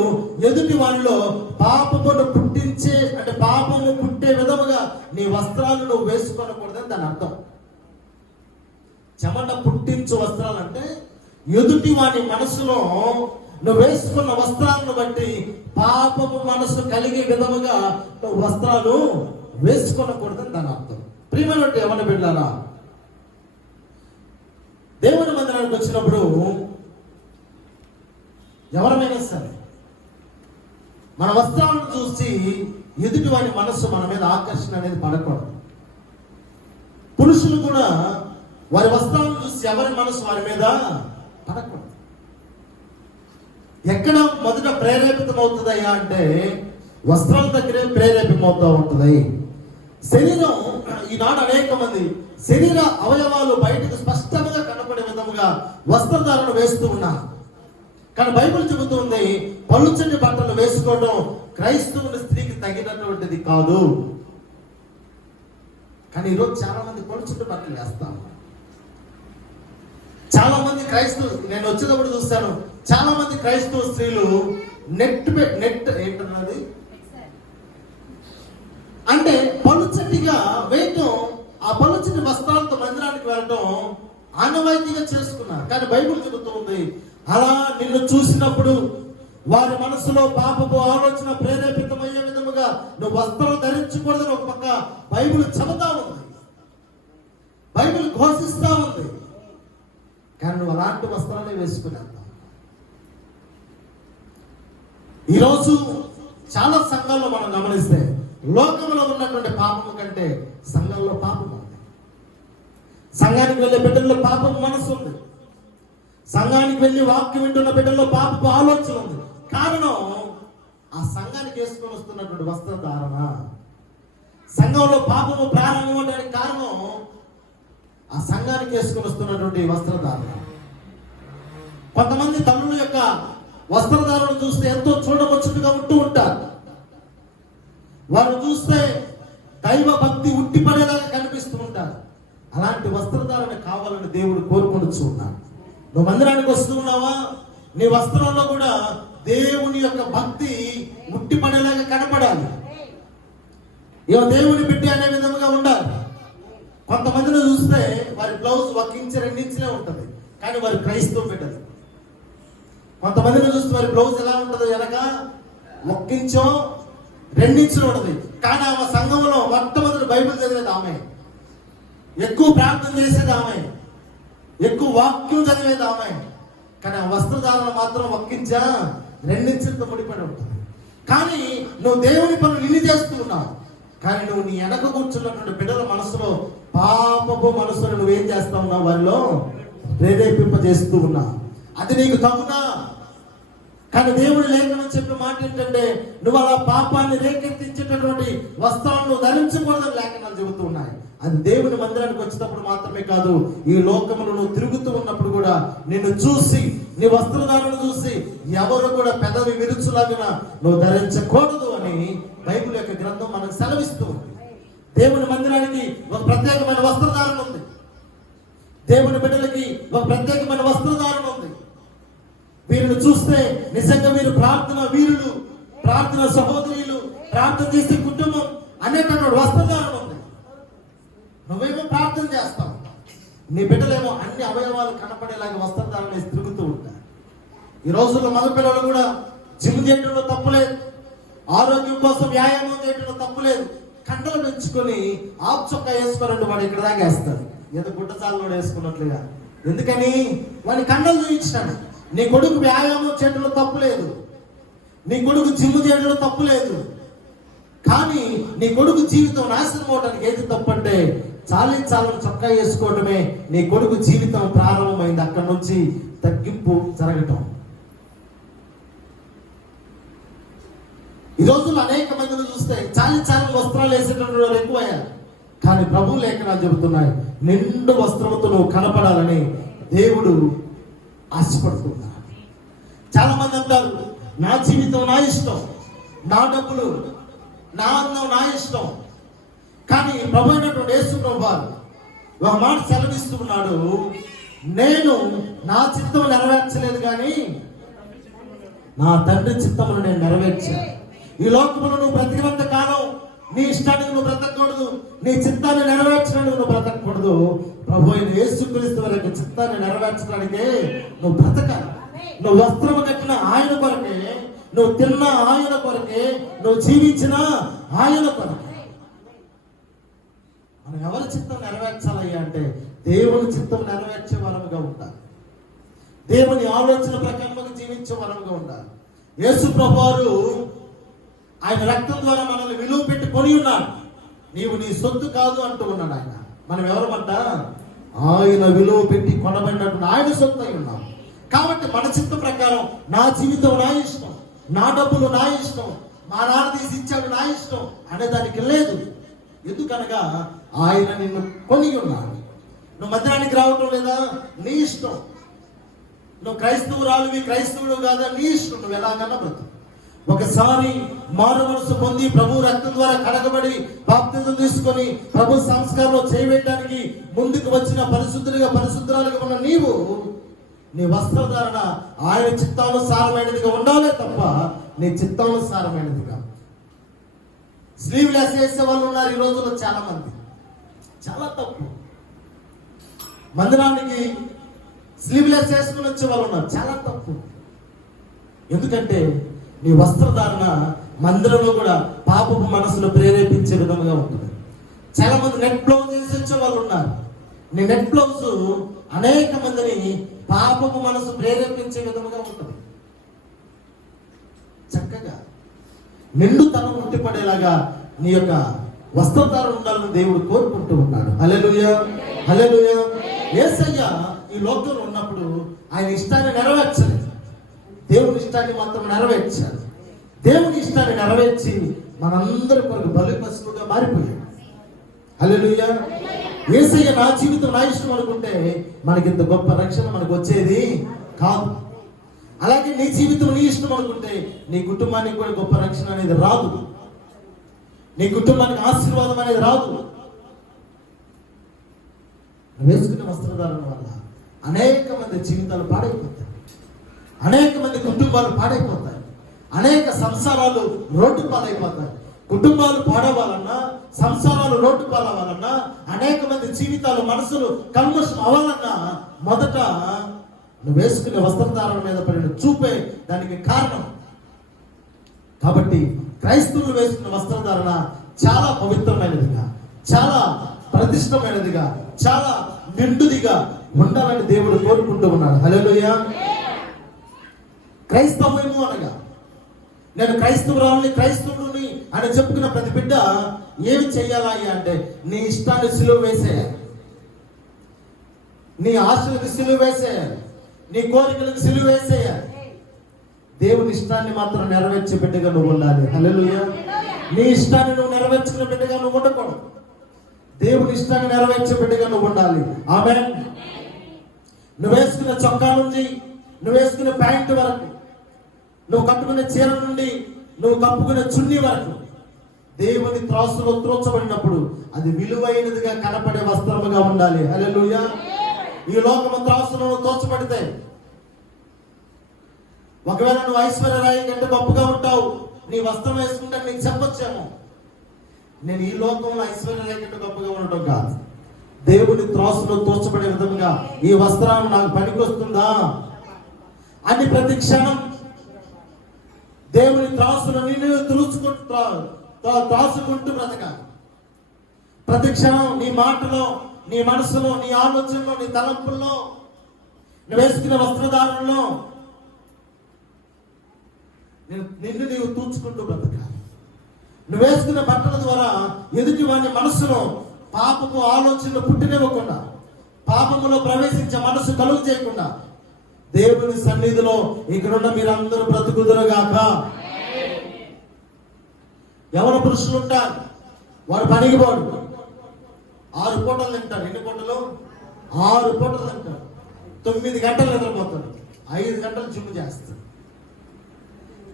ఎదుటి వారిలో పాపమును పుట్టించే అంటే పాపము పుట్టే విధముగా నీ వస్త్రాలు నువ్వు వేసుకోనకూడదని దాని అర్థం. చెమట పుట్టించు వస్త్రాలు అంటే ఎదుటి వాడి మనసులో నువ్వు వేసుకున్న వస్త్రాలను బట్టి పాపము మనసు కలిగే విధముగా నువ్వు వస్త్రాలు వేసుకోనకూడదని దాని అర్థం. ప్రియమైనటువంటి యవ్వన బిడ్డలారా, దేవుని మందిరానికి వచ్చినప్పుడు ఎవరమైనా సరే మన వస్త్రాలను చూసి ఎదుటి వారి మనస్సు మన మీద ఆకర్షణ అనేది పడకూడదు. పురుషులు కూడా వారి వస్త్రాలను చూసి ఎవరి మనసు వారి మీద పడకూడదు. ఎక్కడ మొదట ప్రేరేపితం అవుతుందయ్యా అంటే వస్త్రాల దగ్గరే ప్రేరేపితమవుతూ ఉంటుంది. శరీరం ఈనాడు అనేక మంది శరీర అవయవాలు బయటకు స్పష్టంగా కనపడే విధముగా వస్త్రధారణ వేస్తూ ఉన్నారు. కానీ బైబిల్ చెబుతుంది పలుచని బట్టలు వేసుకోవడం క్రైస్తవుని స్త్రీకి తగినటువంటిది కాదు. కానీ ఈరోజు చాలా మంది పలుచని బట్టలు వేస్తాము. చాలా మంది క్రైస్తవులు, నేను వచ్చేటప్పుడు చూస్తాను, చాలా మంది క్రైస్తవ స్త్రీలు నెట్ ఏంటన్నది అంటే పలుచటిగా వేయటం, ఆ పలుచటి వస్త్రాలతో మందిరానికి వెళ్ళటం ఆనవాయితీగా చేసుకున్నారు. కానీ బైబిల్ చెబుతుంది అలా నిన్ను చూసినప్పుడు వారి మనసులో పాపపు ఆలోచన ప్రేరేపితమయ్యే విధముగా నువ్వు వస్త్రం ధరించకూడదని ఒక పక్క బైబిల్ చెబుతా ఉంది, బైబిల్ ఘోషిస్తా ఉంది. కానీ నువ్వు అలాంటి వస్త్రాలే వేసుకున్నావు. ఈరోజు చాలా సంఘాల్లో మనం గమనిస్తే లోకంలో ఉన్నటువంటి పాపము కంటే సంఘంలో పాపం ఉంది. సంఘానికి వెళ్ళే బిడ్డల్లో పాపం మనసు ఉంది. సంఘానికి వెళ్ళి వాక్యం వింటున్న బిడ్డల్లో పాపపు ఆలోచన ఉంది. కారణం ఆ సంఘానికి వేసుకొని వస్తున్నటువంటి వస్త్రధారణ. సంఘంలో పాపము ప్రారంభం అవడానికి కారణం ఆ సంఘానికి వేసుకొని వస్తున్నటువంటి వస్త్రధారణ. కొంతమంది తల్లుల యొక్క వస్త్రధారణ చూస్తే ఎంతో చూడవచ్చుగా ఉంటూ ఉంటారు. వారు చూస్తే దైవ భక్తి ఉట్టిపడేలాగా కనిపిస్తూ ఉంటారు. అలాంటి వస్త్రధారణ కావాలని దేవుడు కోరుకొనుచు ఉన్నాడు. నువ్వు మందిరానికి వస్తూ ఉన్నావా, నీ వస్త్రంలో కూడా దేవుని యొక్క భక్తి ఉట్టిపడేలాగా కనపడాలి. ఇక దేవుని బిడ్డ అనే విధంగా ఉండాలి. కొంతమందిని చూస్తే వారి బ్లౌజ్ 1 ఇంచు 2 ఇంచులే ఉంటుంది, కానీ వారి క్రైస్తవ బిడ్డలు. కొంతమందిని చూస్తే వారి బ్లౌజ్ ఎలా ఉంటుందో వెనక 1 ఇంచో 2 ఇంచులు ఉంటుంది, కానీ ఆమె సంఘంలో మొట్టమొదటి బైబిల్ చదివేది ఆమె, ఎక్కువ ప్రార్థన చేసేది ఆమె, ఎక్కువ వాక్యం చదివేది ఆమె. కానీ ఆ వస్త్రధారణ మాత్రం 1 ఇంచా 2 ఇంచులతో ముడిపడి ఉంటుంది. కానీ నువ్వు దేవుని పనులు ఇన్ని చేస్తూ ఉన్నావు, కానీ నువ్వు నీ వెనక కూర్చున్నటువంటి బిడ్డల మనసులో పాపపు మనసులో నువ్వేం చేస్తా ఉన్నావు, వారిలో ప్రేరేపింపజేస్తూ ఉన్నావు. అది నీకు తగునా? కానీ దేవుడు లేఖనం చెప్పిన మాట ఏంటంటే నువ్వు అలా పాపాన్ని రేకెత్తించేటటువంటి వస్త్రాలను ధరించకూడదని లేఖనాలు చెబుతూ ఉన్నాయి. అది దేవుని మందిరానికి వచ్చినప్పుడు మాత్రమే కాదు, ఈ లోకమును నువ్వు తిరుగుతూ ఉన్నప్పుడు కూడా నిన్ను చూసి, నీ వస్త్రధారణ చూసి ఎవరు కూడా పెదవి విరుచులాగిన నువ్వు ధరించకూడదు అని బైబిల్ యొక్క గ్రంథం మనకు సెలవిస్తూ ఉంది. దేవుని మందిరానికి ఒక ప్రత్యేకమైన వస్త్రధారణ ఉంది. దేవుని బిడ్డలకి ఒక ప్రత్యేకమైన వస్త్రధారణ ఉంది. వీరిని చూస్తే నిజంగా వీరు ప్రార్థన వీరులు, ప్రార్థన సహోదరులు, ప్రార్థన చేసే కుటుంబం అనేటటువంటి వస్త్రధారణ ఉంది. నువ్వేమో ప్రార్థన చేస్తావు, నీ బిడ్డలేమో అన్ని అవయవాలు కనపడేలాగా వస్త్రధారణ వేసి తిరుగుతూ ఉంటారు. ఈ రోజుల్లో మగపిల్లలు కూడా జిమ్ చేయడంలో తప్పులేదు, ఆరోగ్యం కోసం వ్యాయామం చేయడంలో తప్పులేదు. కండలు పెంచుకొని ఆఫ్ చొక్కా వేసుకోరండి, వాడు ఇక్కడ దాకా వేస్తాడు, ఏదో గుడ్డచాలలో వేసుకున్నట్లుగా. ఎందుకని? వాడిని కండలు చూపించాడు. నీ కొడుకు వ్యాయామం చేయడంలో తప్పు లేదు, నీ కొడుకు జిమ్ చేయడంలో తప్పు లేదు. కానీ నీ కొడుకు జీవితం నాశనం అవడానికి ఏది తప్పంటే చాలని చొక్కా వేసుకోవడమే నీ కొడుకు జీవితం ప్రారంభమైంది. అక్కడి నుంచి తగ్గింపు జరగటం. ఈ రోజుల్లో అనేక మందిని చూస్తే చాలి వస్త్రాలు వేసేటటువంటి వారు ఎక్కువయ్యారు. కానీ ప్రభు లేఖనాలు చెబుతున్నాయి నిండు వస్త్రముతో నువ్వు కనపడాలని దేవుడు ఆశపడుతున్నాడు. చాలా మంది అంటారు నా జీవితం నా ఇష్టం, నా డబ్బులు నా అందం నా ఇష్టం. కానీ ప్రభు అయినటువంటి యేసు ప్రభు ఒక మాట సెలవిస్తున్నాడు, నేను నా చిత్తం నెరవేర్చలేదు కానీ నా తండ్రి చిత్తమును నేను నెరవేర్చాను. ఈ లోకమును నువ్వు బ్రతికినంత కాలం నీ ఇష్టానికి నువ్వు బ్రతకూడదు, నీ చిత్తాన్ని నెరవేర్చడానికి నువ్వు బ్రతకూడదు. ప్రభు అయిన యేసుక్రీస్తు వారి యొక్క చిత్తాన్ని నెరవేర్చడానికే నువ్వు బ్రతకాలి. నువ్వు వస్త్రము కట్టిన ఆయన కొరకే, నువ్వు తిన్న ఆయన కొరకే, నువ్వు జీవించిన ఆయన కొరకే. మనం ఎవరి చిత్తం నెరవేర్చాలయ్యా అంటే దేవుని చిత్తం నెరవేర్చే వరముగా ఉండాలి. దేవుని ఆలోచన ప్రకారంగా జీవించే వరముగా ఉండాలి. యేసు ప్రభువారు ఆయన రక్తం ద్వారా మనల్ని విలువ పెట్టి కొని ఉన్నాడు. నీవు నీ సొత్తు కాదు అంటూ ఉన్నాడు ఆయన. మనం ఎవరమంట? ఆయన విలువ పెట్టి కొనబడినట్టు ఆయన సొత్తు అయి ఉన్నాం. కాబట్టి మన చిత్తం ప్రకారం నా జీవితం నా ఇష్టం, నా డబ్బులు నా ఇష్టం, మా నాన్న తీసి ఇచ్చాడు నా ఇష్టం అనే దానికి లేదు. ఎందుకనగా ఆయన నిన్ను కొని ఉన్నాడు. నువ్వు మందిరానికి రావటం లేదా? నీ ఇష్టం. నువ్వు క్రైస్తవురాలువి, క్రైస్తవుడు కాదా? నీ ఇష్టం. నువ్వు ఎలాగన్నా బ్రతుకు. ఒకసారి మారు మనసు పొంది ప్రభు రక్తం ద్వారా కడగబడి బాప్తిజం తీసుకొని ప్రభు సంస్కారంలో చేయవేయడానికి ముందుకు వచ్చిన పరిశుద్ధురాలుగా ఉన్న నీవు నీ వస్త్రధారణ ఆయన చిత్తానుసారమైనదిగా ఉండాలే తప్ప నీ చిత్తానుసారమైనదిగా. స్లీవ్లెస్ వేసే వాళ్ళు ఉన్నారు ఈ రోజుల్లో చాలా మంది. చాలా తప్పు. మందిరానికి స్లీవ్లెస్ వేసుకుని వచ్చే వాళ్ళు ఉన్నారు. చాలా తప్పు. ఎందుకంటే నీ వస్త్రధారణ మందిరంలో కూడా పాపపు మనసును ప్రేరేపించే విధంగా ఉంటుంది. చాలా మంది నెట్ బ్లౌజ్ వేసి వచ్చే వాళ్ళు ఉన్నారు. నీ నెట్ బ్లౌజ్ అనేక మందిని పాపపు మనసు ప్రేరేపించే విధంగా ఉంటుంది. చక్కగా నిండుతనం ఉట్టిపడేలాగా నీ యొక్క వస్త్రధారణ ఉండాలని దేవుడు కోరుకుంటూ ఉన్నాడు. హల్లెలూయా, హల్లెలూయా. యేసయ్య ఈ లోకంలో ఉన్నప్పుడు ఆయన ఇష్టాన్ని నెరవేర్చలేదు, దేవుని ఇష్టాన్ని మాత్రం నెరవేర్చాడు. దేవుని ఇష్టాన్ని నెరవేర్చి మనందరి కొరకు బలి పశువుగా మారిపోయాడు. హల్లెలూయా. యేసయ్య నా జీవితం నా ఇష్టం అనుకుంటే మనకి ఇంత గొప్ప రక్షణ మనకు వచ్చేది కాదు. అలాగే నీ జీవితం నీ ఇష్టం అనుకుంటే నీ కుటుంబానికి కూడా గొప్ప రక్షణ అనేది రాదు. నీ కుటుంబానికి ఆశీర్వాదం అనేది రాదు. వేసుకునే వస్త్రధారణ వల్ల అనేక మంది జీవితాలు పాడైపోతాయి, అనేక మంది కుటుంబాలు పాడైపోతాయి, అనేక సంసారాలు రోడ్డు పాలైపోతాయి. కుటుంబాలు పాడవాలన్నా, సంసారాలు రోడ్డు పాలవాలన్నా, అనేక మంది జీవితాలు మనసులు కల్మషం అవ్వాలన్నా మొదట నువ్వు వేసుకునే వస్త్రధారణ మీద పడిన చూపే దానికి కారణం. కాబట్టి క్రైస్తవులు వేసుకున్న వస్త్రధారణ చాలా పవిత్రమైనదిగా, చాలా ప్రతిష్టమైనదిగా, చాలా నిండుదిగా ఉండాలని దేవుడు కోరుకుంటూ ఉన్నాడు. హల్లెలూయా. క్రైస్తవము అనగా నేను క్రైస్తవురాలని, క్రైస్తవుడిని అని చెప్పుకున్న ప్రతి బిడ్డ ఏమి చెయ్యాలా అంటే నీ ఇష్టాన్ని సిలువ వేసేయాలి, నీ ఆశలకు సిలువ వేసేయాలి, నీ కోరికలకు సిలువ వేసేయాలి. దేవుని ఇష్టాన్ని మాత్రం నెరవేర్చే బిడ్డగా నువ్వు ఉండాలి. హల్లెలూయా. నీ ఇష్టాన్ని నువ్వు నెరవేర్చుకునే బిడ్డగా నువ్వు ఉండకూడదు. దేవుని ఇష్టాన్ని నెరవేర్చే బిడ్డగా నువ్వు ఉండాలి. ఆమేన్. నువ్వు వేసుకున్న చొక్కా నుంచి నువ్వు వేసుకునే ప్యాంటు వరకు, నువ్వు కట్టుకునే చీర నుండి నువ్వు కప్పుకునే చున్నీ వరకు దేవుని త్రాసులో త్రోచబడినప్పుడు అది విలువైనదిగా కనపడే వస్త్రముగా ఉండాలి. హల్లెలూయా. ఈ లోకము త్రాసులో తోచబడితే ఒకవేళ నువ్వు ఐశ్వర్యరాయి కంటే గొప్పగా ఉంటావు, నీ వస్త్రం వేసుకుంటే నీకు చెప్పొచ్చేమో నేను ఈ లోకంలో ఐశ్వర్యరాయి కంటే గొప్పగా ఉండటం కాదు, దేవుని త్రాసులో తోచబడే విధంగా ఈ వస్త్రం నాకు పనికొస్తుందా అని ప్రతి క్షణం దేవుని త్రాసులో నిన్ను త్రాసుకుంటూ బ్రతకాలి. ప్రతి క్షణం నీ మాటలో, నీ మనసులో, నీ ఆలోచనలో, నీ తలంపుల్లో, నువ్వు వేసుకున్న వస్త్రధారణలో నిన్ను నీవు తూచుకుంటూ బ్రతకాలి. నువ్వు వేసుకున్న బట్టల ద్వారా ఎదుటి వాని మనసులో పాపపు ఆలోచనలు పుట్టినివ్వకుండా, పాపములో ప్రవేశించే మనసు కలుగు చేయకుండా దేవుని సన్నిధిలో ఇక్కడున్న మీరందరూ బ్రతుకుదురుగాక. ఎవరు పురుషులు ఉంటారు, వాడు పనికి పోడు, 6 పూటలు తింటాడు. ఎన్ని పూటలు? 6 పూటలు తింటాడు. 9 గంటలు నిద్రపోతాడు, 5 గంటలు జిమ్ చేస్తాడు.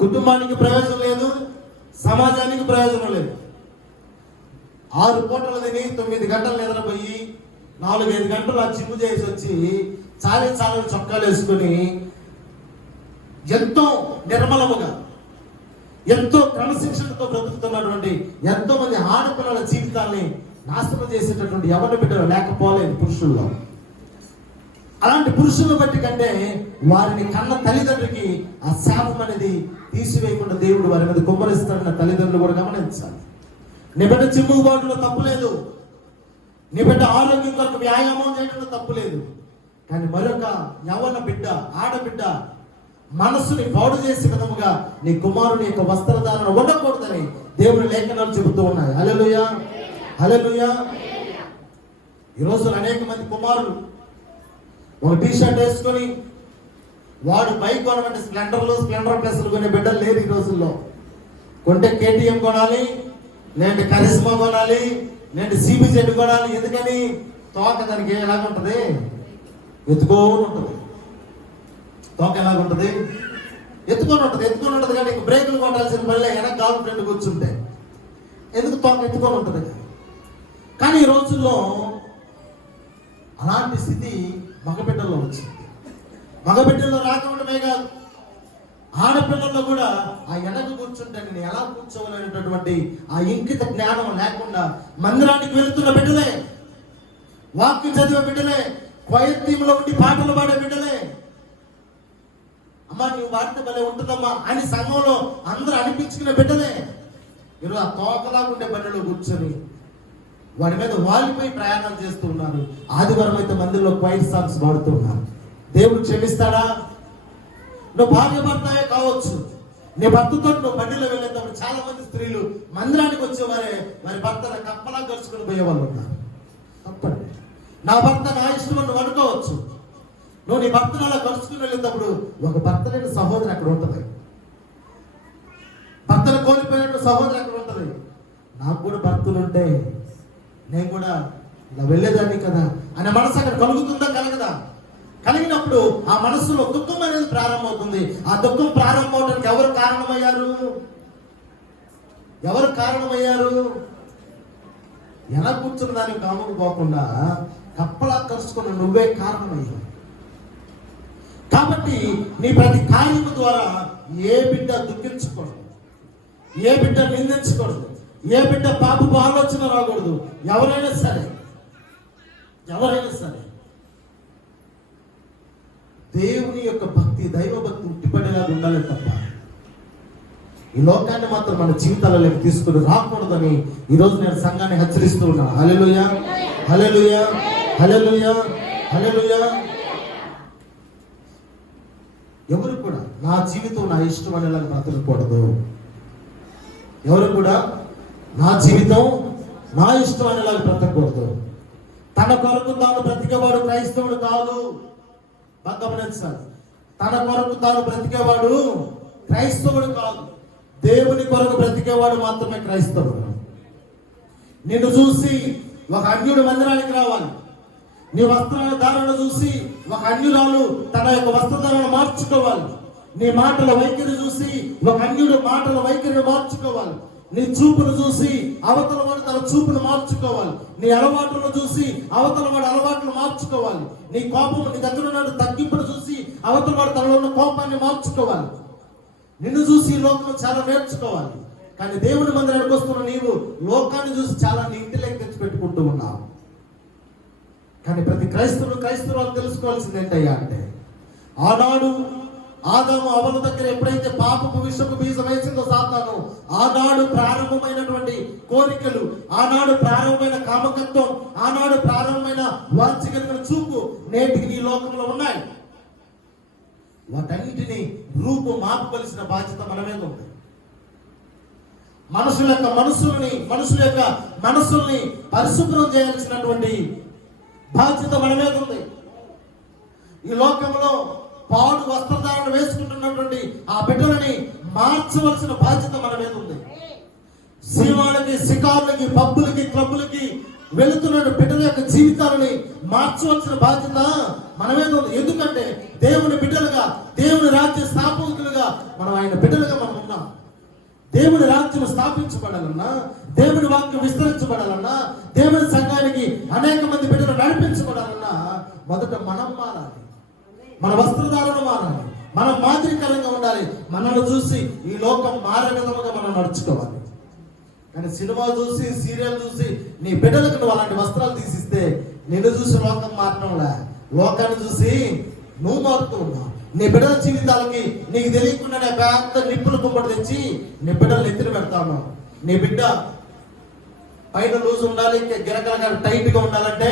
కుటుంబానికి ప్రయోజనం లేదు, సమాజానికి ప్రయోజనం లేదు. 6 పూటలు తిని 9 గంటలు నిద్రపోయి 4-5 గంటలు ఆ జిమ్ చేసి వచ్చి చాలీ చొక్కాలు వేసుకుని ఎంతో నిర్మలముగా, ఎంతో క్రమశిక్షణతో బ్రతుకుతున్నటువంటి ఎంతో మంది ఆడపిల్లల జీవితాన్ని నాశనం చేసేటటువంటి ఎవరి బిడ్డలు లేకపోలేదు పురుషుల్లో. అలాంటి పురుషులను బట్టి కంటే వారిని కన్న తల్లిదండ్రులకి ఆ శాపం అనేది తీసివేయకుండా దేవుడు వారి మీద కుమ్మరిస్తాడన్న తల్లిదండ్రులు కూడా గమనించాలి. నీ బిడ్డ చిమ్ముబాటులో తప్పులేదు, నీ బిడ్డ ఆరోగ్యం కొరకు వ్యాయామం చేయడంలో తప్పు లేదు. కానీ మరొక యవ్వన బిడ్డ, ఆడబిడ్డ మనస్సుని పాడు చేసే విధముగా నీ కుమారుని యొక్క వస్త్రధారణ ఉండకూడదని దేవుని లేఖనాలు చెబుతూ ఉన్నాయి. హల్లెలూయా, హల్లెలూయా. ఈ రోజున అనేక మంది కుమారులు ఒక టీ షర్ట్ వేసుకొని వాడు బైక్ కొనమంటే స్ప్లెండర్ ప్లస్లు కొనే బిడ్డలు లేరు ఈ రోజుల్లో. కొంటే కేటీఎం కొనాలి, లేదంటే కరిస్మా కొనాలి, లేదంటే CBZ కొనాలి. ఎందుకని? తోక దానికి ఎలాగుంటుంది? ఎత్తుకొని ఉంటుంది. తోక ఎలాగుంటుంది? ఎత్తుకొని ఉంటుంది. కానీ బ్రేకులు కొట్టాల్సిన పనిలే, వెనక గాల్ ఫ్రెండ్ కూర్చుంటే ఎందుకు తోక ఎత్తుకొని ఉంటుంది. కానీ ఈ రోజుల్లో అలాంటి స్థితి మగబిడ్డల్లో వచ్చింది. మగబిడ్డల్లో రాకపోవడమే కాదు, ఆడపిల్లల్లో కూడా ఆ వెనక కూర్చుంటే నేను ఎలా కూర్చోవాలనేటటువంటి ఆ ఇంకిత జ్ఞానం లేకుండా మందిరానికి వెళుతున్న బిడ్డలే, వాక్యం చదివే బిడ్డలే, క్వైర్ టీంలో ఉండి పాటలు పాడే బిడ్డలే. అమ్మా నువ్వు పాడితే భలే ఉంటుందమ్మా అని సంఘంలో అందరూ అనిపించుకునే బిడ్డలే ఈరోజు ఆ తోకలాగా ఉండే బండిలో కూర్చొని వాడి మీద వాలిపోయి ప్రయాణం చేస్తూ ఉన్నారు. ఆదివారం అయితే మందిరంలో క్వైర్ సాంగ్స్ పాడుతూ ఉన్నారు. దేవుడు క్షమిస్తాడా? నువ్వు భార్య భర్తయే కావచ్చు, నీ భర్తతో నువ్వు బండిలో వెళ్ళేటప్పుడు చాలా మంది స్త్రీలు మందిరానికి వచ్చేవారే వారి భర్తను కప్పలా గడుచుకుని పోయే వాళ్ళు ఉన్నారు. తప్పండి. నా భర్త నా ఇష్టం నువ్వు అనుకోవచ్చు. నువ్వు నీ భర్తను అలా గడుచుకుని వెళ్ళేటప్పుడు ఒక భర్త లేని సహోదరి అక్కడ ఉంటుంది, భర్తను కోల్పోయినట్టు సహోదరి అక్కడ ఉంటుంది. నాకు కూడా భర్తలు ఉంటే నేను కూడా ఇలా వెళ్ళేదాన్ని కదా అనే మనసు అక్కడ కలుగుతుందా? కలగదా? కలిగినప్పుడు ఆ మనసులో దుఃఖం అనేది ప్రారంభమవుతుంది. ఆ దుఃఖం ప్రారంభమవడానికి ఎవరు కారణమయ్యారు? ఎలా కూర్చున్న దానికి కాముకు పోకుండా కప్పలా కలుసుకున్న నువ్వే కారణమయ్యావు. కాబట్టి నీ ప్రతి కార్యము ద్వారా ఏ బిడ్డ దుఃఖించకూడదు, ఏ బిడ్డ నిందించకూడదు, ఏ బిడ్డ పాపపు ఆలోచన రాకూడదు. ఎవరైనా సరే దేవుని యొక్క భక్తి, దైవ భక్తి ఉట్టిపడేలాగా ఉండాలి తప్ప ఈ లోకాన్ని మాత్రం మన జీవితాలలోకి తీసుకుని రాకూడదని ఈరోజు నేను సంఘాన్ని హెచ్చరిస్తూ ఉన్నాను. హల్లెలూయా, హల్లెలూయా, హల్లెలూయా, హల్లెలూయా. ఎవరు కూడా నా జీవితం నా ఇష్టం అనేలాగా బ్రతకూడదు. ఎవరు కూడా నా జీవితం నా ఇష్టం అనేలాగా బ్రతకూడదు. తన కొరకు తాను బ్రతికేవాడు క్రైస్తవుడు కాదు. గమనించాలి, తన కొరకు తాను బ్రతికేవాడు క్రైస్తవుడు కాదు. దేవుని కొరకు బ్రతికేవాడు మాత్రమే క్రైస్తవుడు. నిన్ను చూసి ఒక అన్యుడు మందిరానికి రావాలి. నీ వస్త్రాల ధారణ చూసి ఒక అన్యురాలు తన యొక్క వస్త్రధారణ మార్చుకోవాలి. నీ మాటల వైఖరి చూసి ఒక అన్యుడు మాటల వైఖరిని మార్చుకోవాలి. నీ చూపును చూసి అవతల వాడు తన చూపును మార్చుకోవాలి. నీ అలవాట్లను చూసి అవతల వాడు అలవాట్లను మార్చుకోవాలి. నీ కోపం నీ దగ్గర ఉన్న తగ్గింపును చూసి అవతల వాడు తనలో ఉన్న కోపాన్ని మార్చుకోవాలి. నిన్ను చూసి లోకం చాలా నేర్చుకోవాలి. కానీ దేవుని మందిరానికి వస్తున్న నీవు లోకాన్ని చూసి చాలా నీ ఇంటిలోకి తెచ్చి పెట్టుకుంటూ ఉన్నావు. కానీ ప్రతి క్రైస్తవులు తెలుసుకోవాల్సింది ఏంటయ్యా అంటే, ఆనాడు ఆదాము అవల దగ్గర ఎప్పుడైతే పాపపు విషపు బీజం వేసిందో సాతాను, ఆనాడు ప్రారంభమైనటువంటి కోరికలు, ఆనాడు ప్రారంభమైన కామకత్వం, ఆనాడు ప్రారంభమైన వాంఛగలిగిన చూపు నేటికి ఈ లోకంలో ఉన్నాయి. వాటన్నిటిని రూపు మార్పవలసిన బాధ్యత మన మీద ఉంది. మనుషుల యొక్క మనసుల్ని పరిశుభ్రం చేయాల్సినటువంటి బాధ్యత మన మీద ఉంది. ఈ లోకంలో పాడు వస్త్రధారణ వేసుకుంటున్నటువంటి ఆ బిడ్డలని మార్చవలసిన బాధ్యత మన మీద ఉంది. సినిమాలకి, షికార్లకి, పబ్బులకి, క్లబ్బులకి వెళుతున్న బిడ్డల యొక్క జీవితాలని మార్చవలసిన బాధ్యత మన మీద ఉంది. ఎందుకంటే దేవుని బిడ్డలుగా, దేవుని రాజ్య స్థాపకులుగా మనం ఆయన బిడ్డలుగా మనం ఉన్నాం. దేవుని రాజ్యం స్థాపించబడాలన్నా, దేవుని వాక్యం విస్తరించబడాలన్నా, దేవుని సంఘానికి అనేక మంది బిడ్డలు నడిపించబడాలన్నా మొదట మనం మారాలి. మన వస్త్రధారణ మారాలి. మనం మాదిరికరంగా ఉండాలి. మనల్ని చూసి ఈ లోకం మారే విధముగా మనం నడుచుకోవాలి. కానీ సినిమా చూసి, సీరియల్ చూసి నీ బిడ్డలకు నువ్వు అలాంటి వస్త్రాలు తీసిస్తే నిన్ను చూసి లోకం మారడంలా, లోకాన్ని చూసి నువ్వు మారుతూ ఉన్నావు. నీ బిడ్డల జీవితాలకి నీకు తెలియకుండానే పెద్ద నిప్పులు కుంపటి తెచ్చి నీ బిడ్డలు ఎత్తిన పెడతా ఉన్నావు. నీ బిడ్డ పైన లూజ్ ఉండాలి, గిరకల టైట్ గా ఉండాలంటే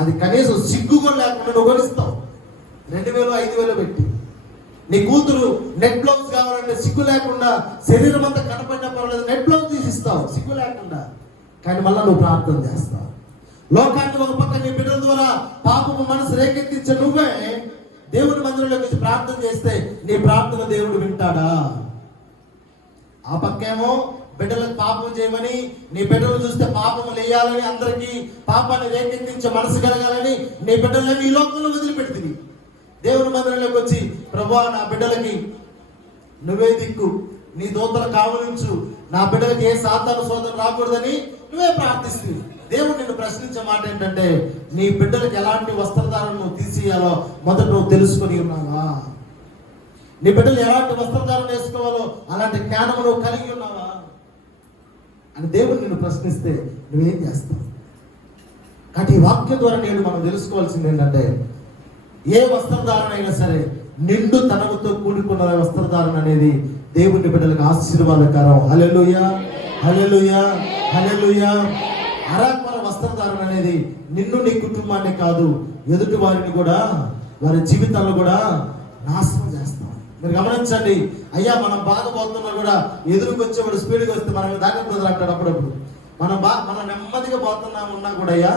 అది కనీసం సిగ్గు కూడా లేకుండా నువ్వు కొనిస్తావు 2000 5000 పెట్టి. నీ కూతురు నెట్ బ్లౌజ్ కావాలంటే సిగ్గు లేకుండా, శరీరం అంతా కనపడినా పర్వాలేదు, నెట్ బ్లౌజ్ తీసిస్తావు సిగ్గు లేకుండా. కానీ మళ్ళా నువ్వు ప్రార్థన చేస్తావు. లోకాన్ని ఒక పక్క నీ బిడ్డల ద్వారా పాపము మనసు రేకెత్తించే నువ్వే దేవుని మందిరంలోకి వచ్చి ప్రార్థన చేస్తే నీ ప్రార్థన దేవుడు వింటాడా? ఆ పక్కేమో బిడ్డలకు పాపం చేయమని, నీ బిడ్డలు చూస్తే పాపము లేయాలని, అందరికీ పాపాన్ని రేకెత్తించే మనసు కలగాలని నీ బిడ్డలని ఈ లోకంలో వదిలిపెడుతుంది. దేవుని మందిరంలోకి వచ్చి ప్రభువా నా బిడ్డలకి నువ్వే దిక్కు, నీ దూతలు కావలించు, నా బిడ్డలకి ఏ సాతాను శోధన రాకూడదని నువ్వే ప్రార్థిస్తుంది. దేవుడు నిన్ను ప్రశ్నించే మాట ఏంటంటే నీ బిడ్డలకు ఎలాంటి వస్త్రధారణ నువ్వు తీసేయాలో మొదట నువ్వు తెలుసుకొని ఉన్నావా? నీ బిడ్డలు ఎలాంటి వస్త్రధారణ వేసుకోవాలో అలాంటి జ్ఞానం నువ్వు కలిగి ఉన్నావా అని దేవుడు నిన్ను ప్రశ్నిస్తే నువ్వేం చేస్తావు? కాబట్టి ఈ వాక్యం ద్వారా నేను మనం తెలుసుకోవాల్సింది ఏంటంటే ఏ వస్త్రధారణ అయినా సరే నిండు తనముతో కూడుకున్న వస్త్రధారణ అనేది దేవుని బిడ్డలకు ఆశీర్వాదకరం. హల్లెలూయా, హల్లెలూయా, హల్లెలూయా. అరాత్మర వస్త్రధారణ అనేది నిన్ను నీ కుటుంబాన్ని కాదు, ఎదుటి వారిని కూడా, వారి జీవితాలను కూడా నాశనం చేస్తాం. మీరు గమనించండి, అయ్యా మనం బాధపోతున్నా కూడా ఎదురుకు వచ్చేవాడు స్పీడ్గా వస్తే మనం దాన్ని బ్రదర్ అంటాడు అప్పుడప్పుడు. మనం నెమ్మదిగా పోతున్నాము ఉన్నా కూడా అయ్యా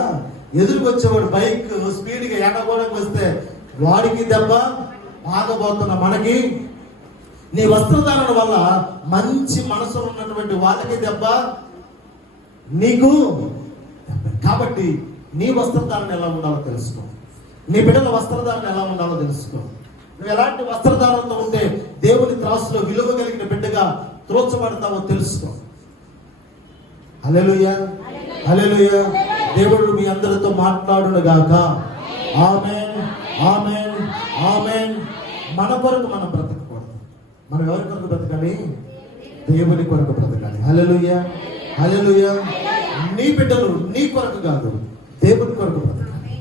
ఎదురుకు వచ్చేవాడు బైక్ స్పీడ్గా ఎండగోడకు వస్తే వాడికి దెబ్బ, బాధపోతున్న మనకి. నీ వస్త్రధారణ వల్ల మంచి మనసులో ఉన్నటువంటి వాళ్ళకి దెబ్బ, నీకు. కాబట్టి నీ వస్త్రధారణ ఎలా ఉండాలో తెలుసుకో, నీ బిడ్డల వస్త్రధారణ ఎలా ఉండాలో తెలుసుకో. నువ్వు ఎలాంటి వస్త్రధారణతో ఉంటే దేవుని త్రాసులో విలువ కలిగిన బిడ్డగా త్రోచబడతావో తెలుసుకో. హల్లెలూయా, హల్లెలూయా. దేవుడు మీ అందరితో మాట్లాడునుగాక. ఆమేన్, ఆమేన్, ఆమేన్. మన కొరకు మనం బ్రతకకూడదు. మనం ఎవరి కొరకు బ్రతకాలి? దేవుని కొరకు బ్రతకాలి. హల్లెలూయా, హల్లెలూయా. నీ బిడ్డలు నీ కొరకు కాదు, దేవుని కొరకు బ్రతకాలి.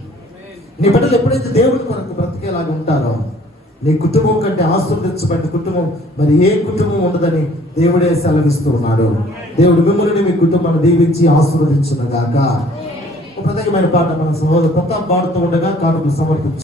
నీ బిడ్డలు ఎప్పుడైతే దేవుని కొరకు బ్రతికేలాగా ఉంటారో నీ కుటుంబం కంటే ఆశీర్వదించబడిన కుటుంబం మరి ఏ కుటుంబం ఉండదని దేవుడే సెలవిస్తూ ఉన్నాడు. దేవుడు మిమ్మల్ని మీ కుటుంబాన్ని దీవించి ఆశీర్వదించునుగాక. ప్రత్యేకమైన పాట మన సహోదరు ప్రతాప్ పాడుతూ ఉండగా కానుకలు సమర్పించు.